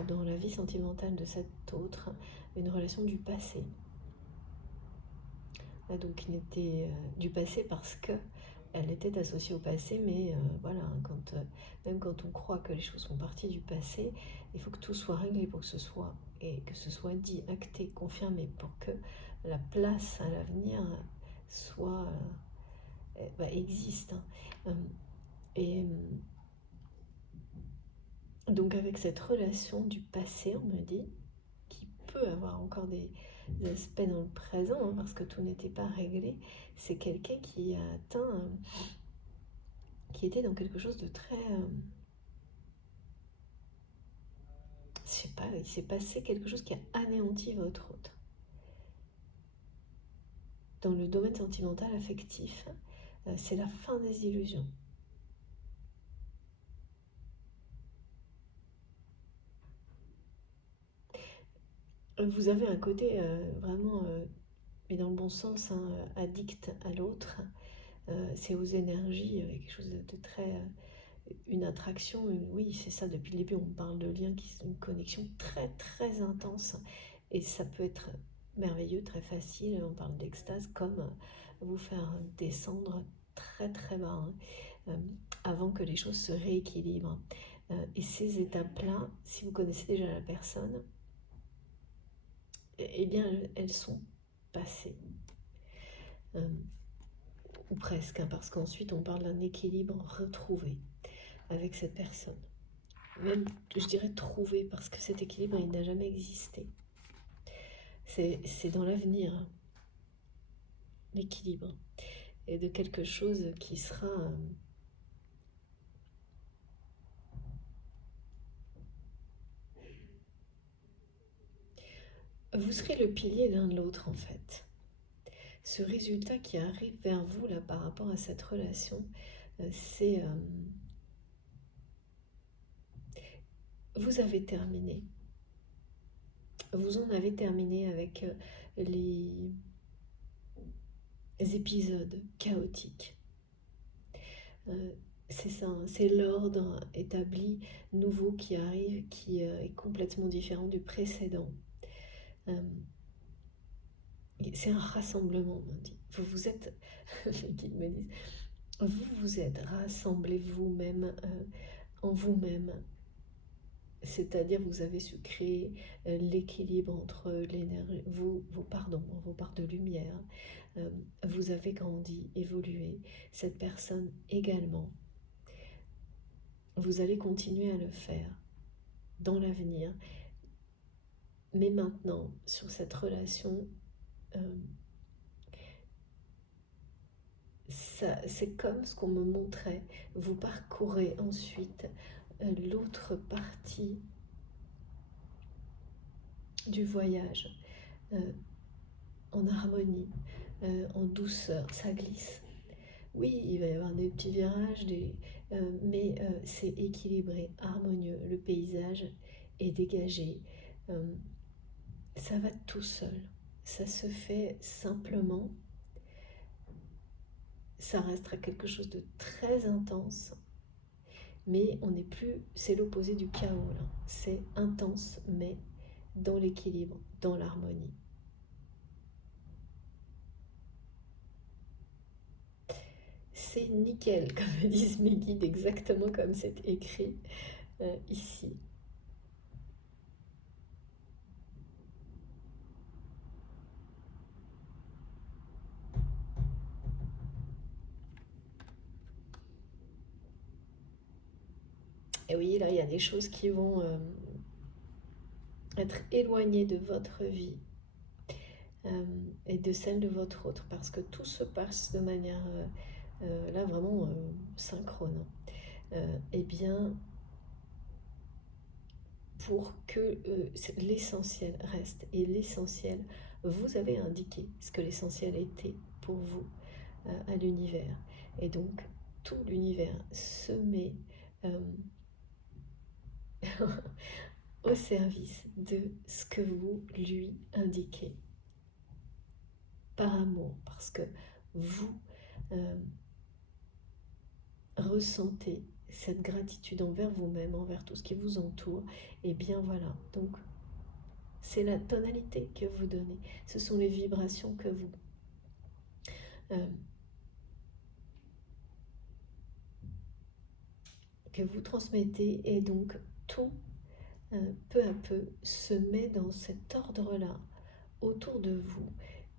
dans la vie sentimentale de cet autre, une relation du passé. Donc qui n'était du passé parce que elle était associée au passé, mais voilà, même quand on croit que les choses font partie du passé, il faut que tout soit réglé pour que ce soit, et que ce soit dit, acté, confirmé, pour que la place à l'avenir soit existe. Et donc avec cette relation du passé, on me dit, qui peut avoir encore des aspects dans le présent, hein, parce que tout n'était pas réglé, c'est quelqu'un qui a atteint, qui était dans quelque chose de très... je sais pas, il s'est passé quelque chose qui a anéanti votre autre. Dans le domaine sentimental affectif, c'est la fin des illusions. Vous avez un côté vraiment, mais dans le bon sens, hein, addict à l'autre. C'est aux énergies, quelque chose de très... une attraction, oui, c'est ça, depuis le début, on parle de liens qui sont une connexion très très intense. Et ça peut être merveilleux, très facile, on parle d'extase, comme vous faire descendre très très bas, hein, avant que les choses se rééquilibrent. Et ces étapes-là, si vous connaissez déjà la personne, eh bien, elles sont passées. Ou presque, hein, parce qu'ensuite on parle d'un équilibre retrouvé avec cette personne. Même, je dirais trouvé, parce que cet équilibre, il n'a jamais existé. C'est dans l'avenir, hein, l'équilibre, et de quelque chose qui sera... vous serez le pilier l'un de l'autre, en fait. Ce résultat qui arrive vers vous, là, par rapport à cette relation, c'est... vous avez terminé. Vous en avez terminé avec les épisodes chaotiques. C'est ça, hein, c'est l'ordre établi, nouveau qui arrive, qui est complètement différent du précédent. C'est un rassemblement, on dit. Vous vous êtes, les guides me disent, vous vous êtes rassemblés vous-même en vous-même. C'est-à-dire vous avez su créer l'équilibre entre l'énergie, vos parts de lumière. Vous avez grandi, évolué. Cette personne également. Vous allez continuer à le faire dans l'avenir. Mais maintenant, sur cette relation, c'est comme ce qu'on me montrait. Vous parcourez ensuite l'autre partie du voyage en harmonie, en douceur. Ça glisse. Oui, il va y avoir des petits virages, mais c'est équilibré, harmonieux. Le paysage est dégagé. Ça va tout seul. Ça se fait simplement. Ça restera quelque chose de très intense, mais on n'est plus, c'est l'opposé du chaos là. C'est intense, mais dans l'équilibre, dans l'harmonie. C'est nickel, comme me disent mes guides, exactement comme c'est écrit ici. Et oui, là, il y a des choses qui vont être éloignées de votre vie et de celle de votre autre, parce que tout se passe de manière, là, vraiment synchrone. Eh bien, pour que l'essentiel reste. Et l'essentiel, vous avez indiqué ce que l'essentiel était pour vous à l'univers. Et donc, tout l'univers se met au service de ce que vous lui indiquez par amour, parce que vous ressentez cette gratitude envers vous-même, envers tout ce qui vous entoure, et bien voilà, donc c'est la tonalité que vous donnez, ce sont les vibrations euh, que vous transmettez, et donc tout, peu à peu, se met dans cet ordre-là autour de vous,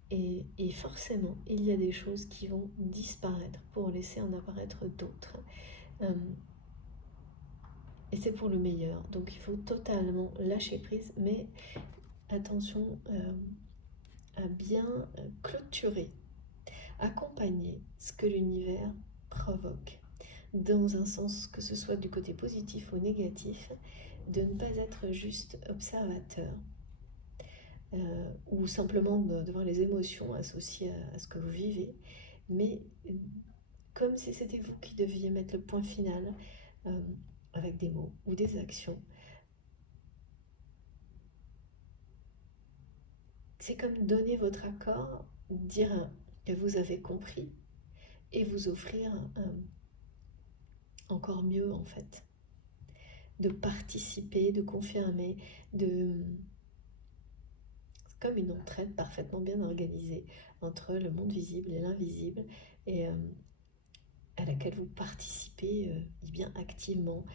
et forcément, il y a des choses qui vont disparaître pour laisser en apparaître d'autres. Et c'est pour le meilleur, donc il faut totalement lâcher prise, mais attention à bien clôturer, accompagner ce que l'univers provoque, dans un sens que ce soit du côté positif ou négatif, de ne pas être juste observateur, ou simplement de voir les émotions associées à ce que vous vivez, mais comme si c'était vous qui deviez mettre le point final, avec des mots ou des actions. C'est comme donner votre accord, dire que vous avez compris, et vous offrir encore mieux en fait, de participer, de confirmer, comme une entraide parfaitement bien organisée entre le monde visible et l'invisible, et à laquelle vous participez bien activement,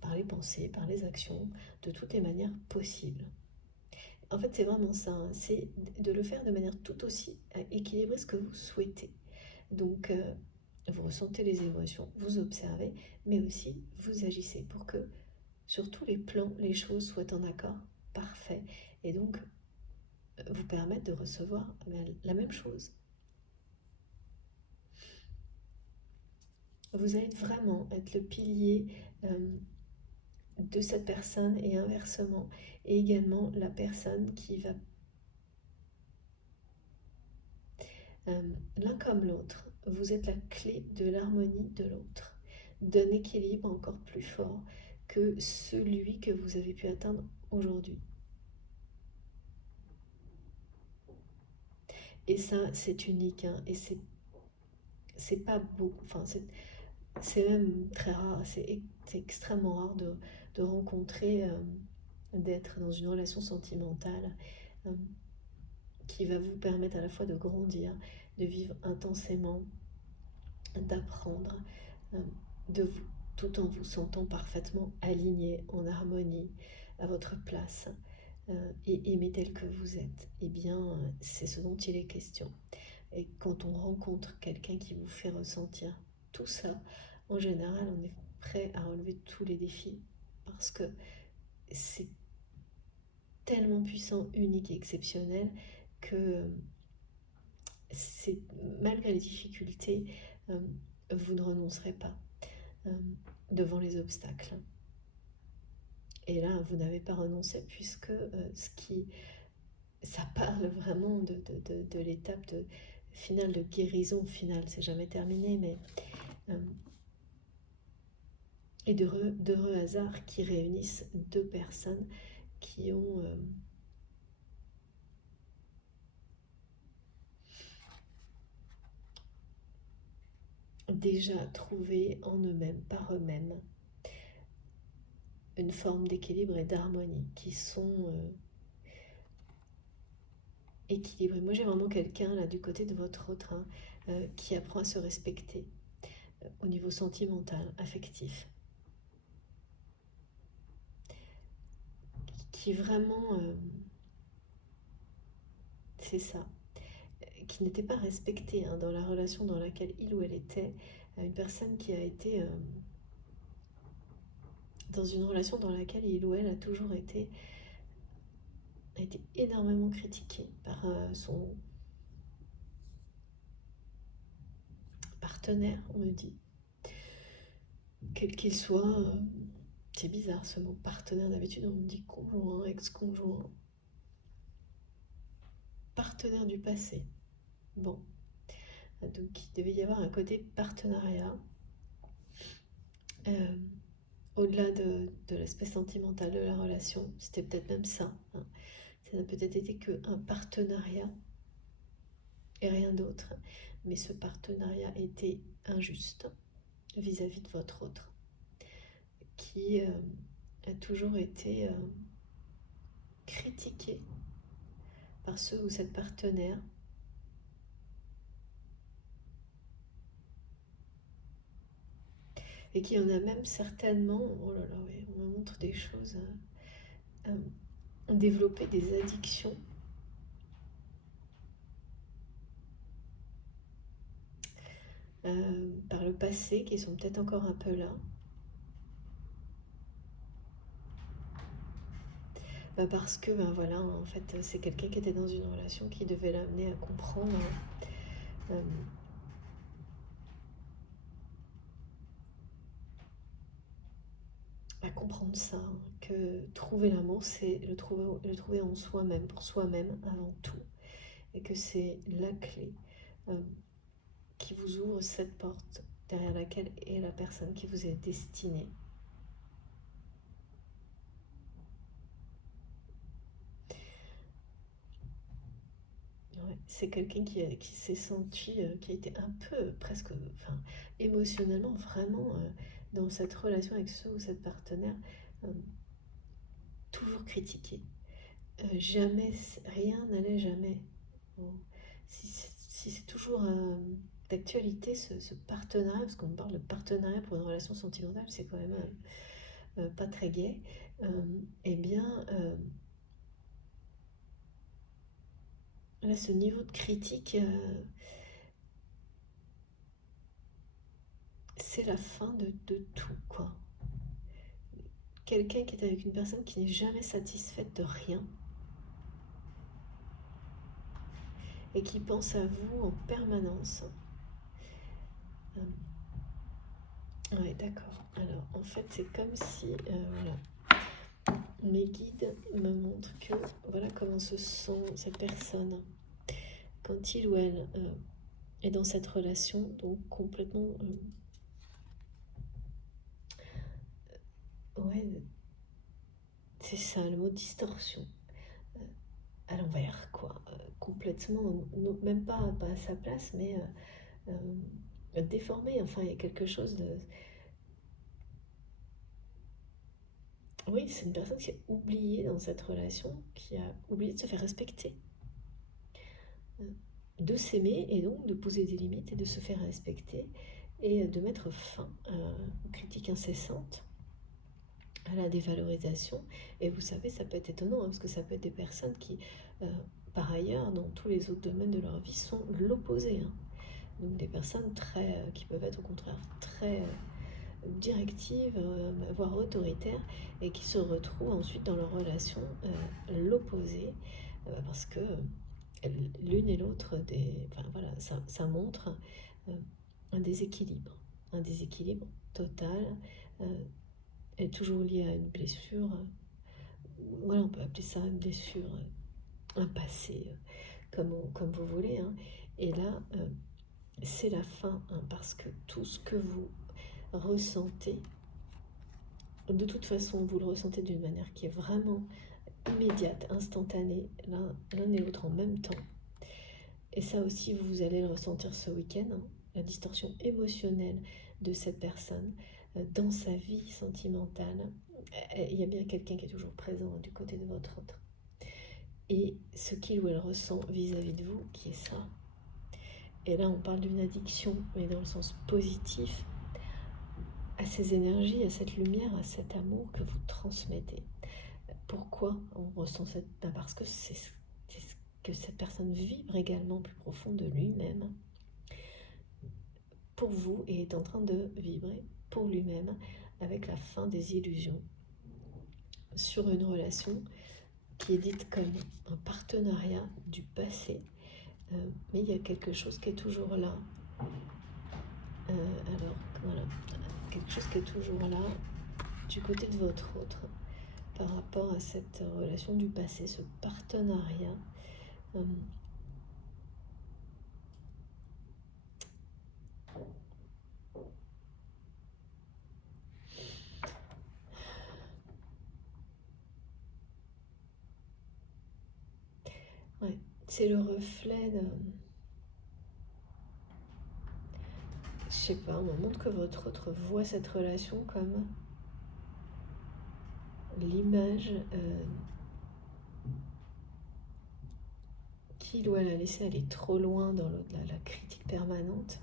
par les pensées, par les actions, de toutes les manières possibles. En fait, c'est vraiment ça, hein, c'est de le faire de manière tout aussi équilibrée ce que vous souhaitez. Donc, vous ressentez les émotions, vous observez, mais aussi vous agissez pour que sur tous les plans, les choses soient en accord parfait, et donc vous permettent de recevoir la même chose. Vous allez vraiment être le pilier de cette personne, et inversement, et également la personne qui va, l'un comme l'autre, vous êtes la clé de l'harmonie de l'autre, d'un équilibre encore plus fort que celui que vous avez pu atteindre aujourd'hui. Et ça, c'est unique, hein, et c'est pas beau, enfin, c'est même très rare, c'est extrêmement rare de rencontrer, d'être dans une relation sentimentale euh, qui va vous permettre à la fois de grandir, de vivre intensément, d'apprendre, euh, de vous, tout en vous sentant parfaitement aligné, en harmonie, à votre place, et aimé tel que vous êtes. Eh bien, c'est ce dont il est question. Et quand on rencontre quelqu'un qui vous fait ressentir tout ça, en général, on est prêt à relever tous les défis, parce que c'est tellement puissant, unique et exceptionnel que c'est, malgré les difficultés, vous ne renoncerez pas euh, devant les obstacles. Et là, vous n'avez pas renoncé, puisque ça parle vraiment de l'étape finale de guérison finale. C'est jamais terminé, mais et d'heureux hasards qui réunissent deux personnes qui ont déjà trouvé en eux-mêmes, par eux-mêmes, une forme d'équilibre et d'harmonie, qui sont équilibrés. Moi, j'ai vraiment quelqu'un là du côté de votre autre, hein, qui apprend à se respecter au niveau sentimental, affectif, qui vraiment, c'est ça, qui n'était pas respecté, hein, dans la relation dans laquelle il ou elle était, une personne qui a été dans une relation dans laquelle il ou elle a été énormément critiqué par son partenaire, on me dit, quel qu'il soit. C'est bizarre ce mot partenaire, d'habitude on me dit conjoint, ex-conjoint, partenaire du passé. Bon, donc il devait y avoir un côté partenariat, au-delà de l'aspect sentimental de la relation. C'était peut-être même ça, hein. Ça n'a peut-être été qu'un partenariat et rien d'autre. Mais ce partenariat était injuste vis-à-vis de votre autre, qui a toujours été critiqué par ceux ou cette partenaire. Et qui en a même certainement, oh là là, oui, on me montre des choses, développé des addictions par le passé, qui sont peut-être encore un peu là. Parce que, voilà, en fait, c'est quelqu'un qui était dans une relation qui devait l'amener à comprendre euh, ça, hein, que trouver l'amour, c'est le trouver en soi-même, pour soi-même avant tout, et que c'est la clé euh, qui vous ouvre cette porte derrière laquelle est la personne qui vous est destinée. Ouais, c'est quelqu'un qui s'est senti, qui a été un peu, presque, enfin, émotionnellement, vraiment, dans cette relation avec ce ou cette partenaire, euh, toujours critiqué. Jamais, rien n'allait jamais. Bon, si c'est toujours d'actualité ce partenariat, parce qu'on parle de partenariat pour une relation sentimentale, c'est quand même pas très gai, eh bien, là, ce niveau de critique, c'est la fin de tout, quoi. Quelqu'un qui est avec une personne qui n'est jamais satisfaite de rien et qui pense à vous en permanence. Ouais, d'accord. Alors, en fait, c'est comme si, voilà, mes guides me montrent que voilà comment se sent cette personne quand il ou elle est dans cette relation, donc complètement, ouais, c'est ça le mot distorsion, à l'envers, quoi, complètement, même pas à sa place, mais déformé. Enfin, il y a quelque chose de, oui, c'est une personne qui a oublié dans cette relation, qui a oublié de se faire respecter, de s'aimer et donc de poser des limites et de se faire respecter et de mettre fin aux critiques incessantes, à la dévalorisation. Et vous savez, ça peut être étonnant, hein, parce que ça peut être des personnes qui, par ailleurs, dans tous les autres domaines de leur vie, sont l'opposé, hein. Donc des personnes qui peuvent être au contraire très directives, voire autoritaires, et qui se retrouvent ensuite dans leur relation l'opposé, parce que l'une et l'autre, enfin, voilà, ça montre euh, un déséquilibre total, est toujours lié à une blessure. Voilà, on peut appeler ça une blessure, un passé, comme vous voulez, hein. Et là, c'est la fin, hein, parce que tout ce que vous ressentez, de toute façon, vous le ressentez d'une manière qui est vraiment immédiate, instantanée, l'un et l'autre en même temps. Et ça aussi, vous allez le ressentir ce week-end, hein, la distorsion émotionnelle de cette personne dans sa vie sentimentale. Il y a bien quelqu'un qui est toujours présent du côté de votre autre. Et ce qu'il ou elle ressent vis-à-vis de vous, qui est ça. Et là, on parle d'une addiction, mais dans le sens positif, à ces énergies, à cette lumière, à cet amour que vous transmettez. Pourquoi on ressent cette... Parce que c'est ce que cette personne vibre également plus profond de lui-même pour vous et est en train de vibrer pour lui-même avec la fin des illusions sur une relation qui est dite comme un partenariat du passé, mais il y a quelque chose qui est toujours là. Alors voilà, quelque chose qui est toujours là du côté de votre autre par rapport à cette relation du passé, ce partenariat. c'est le reflet de... Je sais pas, on montre que votre autre voit cette relation comme l'image qu'il doit la laisser aller trop loin dans la critique permanente.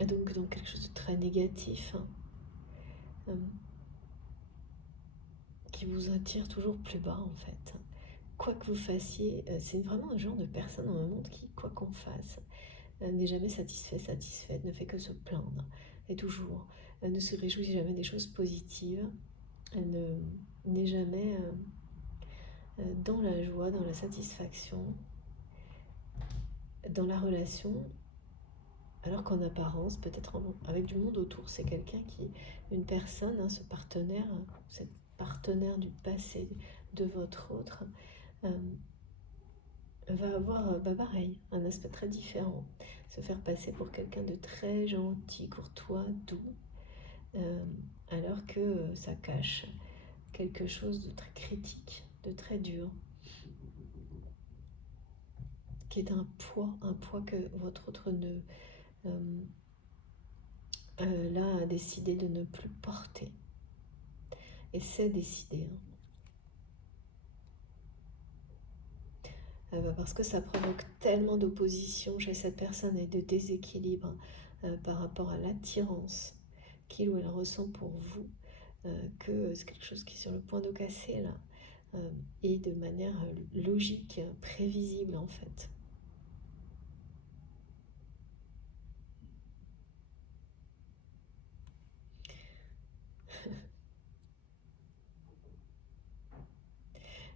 Et donc dans quelque chose de très négatif, qui vous attire toujours plus bas en fait. Quoi que vous fassiez, c'est vraiment un genre de personne dans le monde qui, quoi qu'on fasse, n'est jamais satisfaite, ne fait que se plaindre, et toujours, ne se réjouit jamais des choses positives, elle n'est jamais dans la joie, dans la satisfaction, dans la relation, alors qu'en apparence, peut-être avec du monde autour, c'est quelqu'un qui, une personne, ce partenaire, cette partenaire du passé de votre autre, va avoir, pareil, un aspect très différent, se faire passer pour quelqu'un de très gentil, courtois, doux, alors que ça cache quelque chose de très critique, de très dur, qui est un poids que votre autre là a décidé de ne plus porter. Et c'est décidé. Parce que ça provoque tellement d'opposition chez cette personne et de déséquilibre par rapport à l'attirance qu'il ou elle ressent pour vous, que c'est quelque chose qui est sur le point de casser là, et de manière logique, prévisible en fait.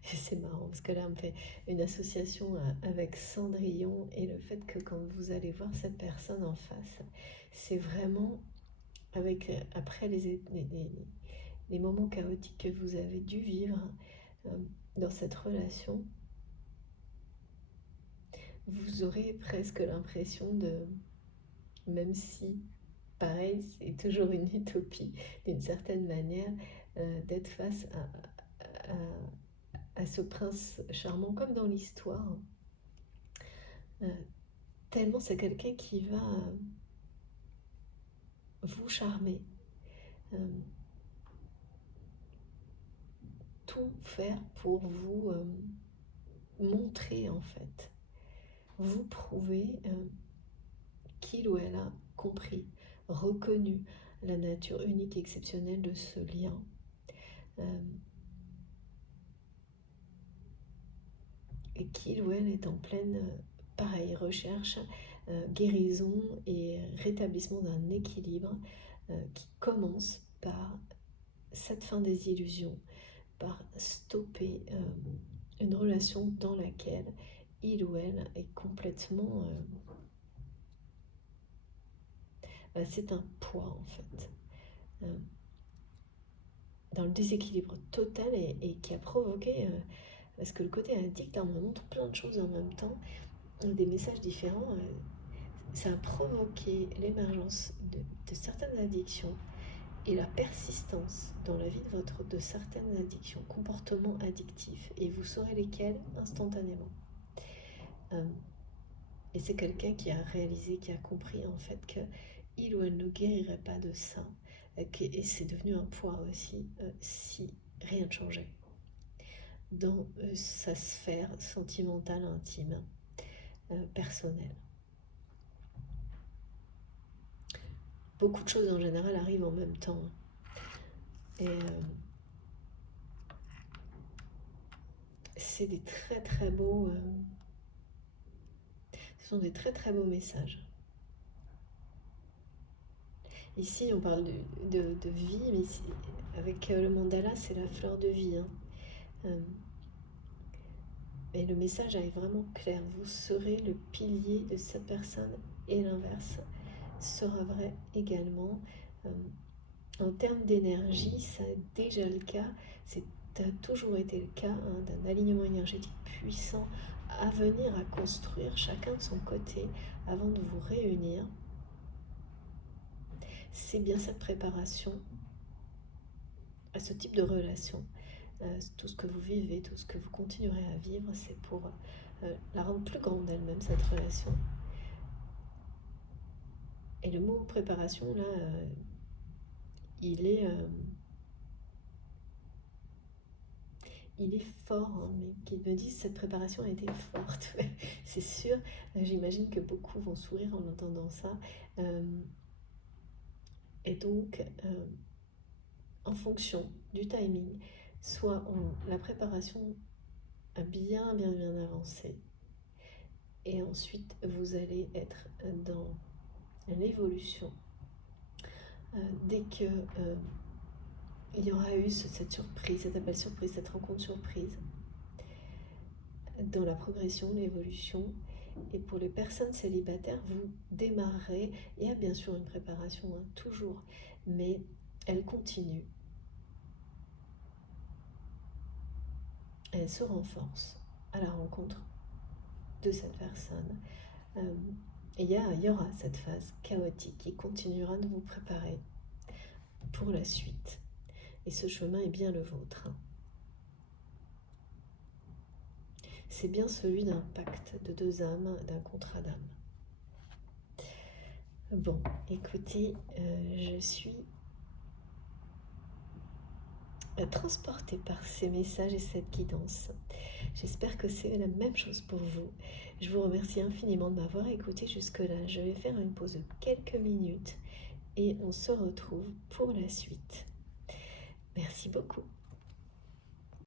Et c'est marrant parce que là on me fait une association avec Cendrillon et le fait que quand vous allez voir cette personne en face, c'est vraiment avec après les moments chaotiques que vous avez dû vivre dans cette relation, vous aurez presque l'impression de, même si pareil c'est toujours une utopie d'une certaine manière, d'être face à ce prince charmant comme dans l'histoire, tellement c'est quelqu'un qui va vous charmer, tout faire pour vous montrer en fait, vous prouver qu'il ou elle a compris, reconnu la nature unique et exceptionnelle de ce lien. Et qu'il ou elle est en pleine, pareil, recherche, guérison et rétablissement d'un équilibre qui commence par cette fin des illusions, par stopper une relation dans laquelle il ou elle est complètement... c'est un poids en fait, dans le déséquilibre total et qui a provoqué, parce que le côté addict, on me montre plein de choses en même temps, des messages différents, ça a provoqué l'émergence de certaines addictions et la persistance dans la vie de certaines addictions, comportements addictifs, et vous saurez lesquels instantanément. Et c'est quelqu'un qui a réalisé, qui a compris en fait que il ou elle ne guérirait pas de ça, et c'est devenu un poids aussi si rien ne changeait dans sa sphère sentimentale, intime, personnelle. Beaucoup de choses en général arrivent en même temps. Et c'est des très très beaux... ce sont des très très beaux messages. Ici, on parle de vie, mais ici, avec le mandala, c'est la fleur de vie. Et le message est vraiment clair. Vous serez le pilier de cette personne et l'inverse sera vrai également. En termes d'énergie, ça a déjà le cas. C'est a toujours été le cas d'un alignement énergétique puissant à venir à construire chacun de son côté avant de vous réunir. C'est bien cette préparation à ce type de relation. Tout ce que vous vivez, tout ce que vous continuerez à vivre, c'est pour la rendre plus grande elle-même, cette relation. Et le mot préparation, là, il est fort, hein, mais qu'ils me disent cette préparation a été forte. C'est sûr, j'imagine que beaucoup vont sourire en entendant ça. Et donc, en fonction du timing, soit la préparation a bien avancé, et ensuite vous allez être dans l'évolution. Dès que il y aura eu cette surprise, cet appel surprise, cette rencontre surprise, dans la progression, l'évolution. Et pour les personnes célibataires, vous démarrerez, il y a bien sûr une préparation, hein, toujours, mais elle continue. Elle se renforce à la rencontre de cette personne. Il y aura cette phase chaotique qui continuera de vous préparer pour la suite. Et ce chemin est bien le vôtre. C'est bien celui d'un pacte de deux âmes, d'un contrat d'âme. Bon, écoutez, je suis transportée par ces messages et cette guidance. J'espère que c'est la même chose pour vous. Je vous remercie infiniment de m'avoir écouté jusque-là. Je vais faire une pause de quelques minutes et on se retrouve pour la suite. Merci beaucoup.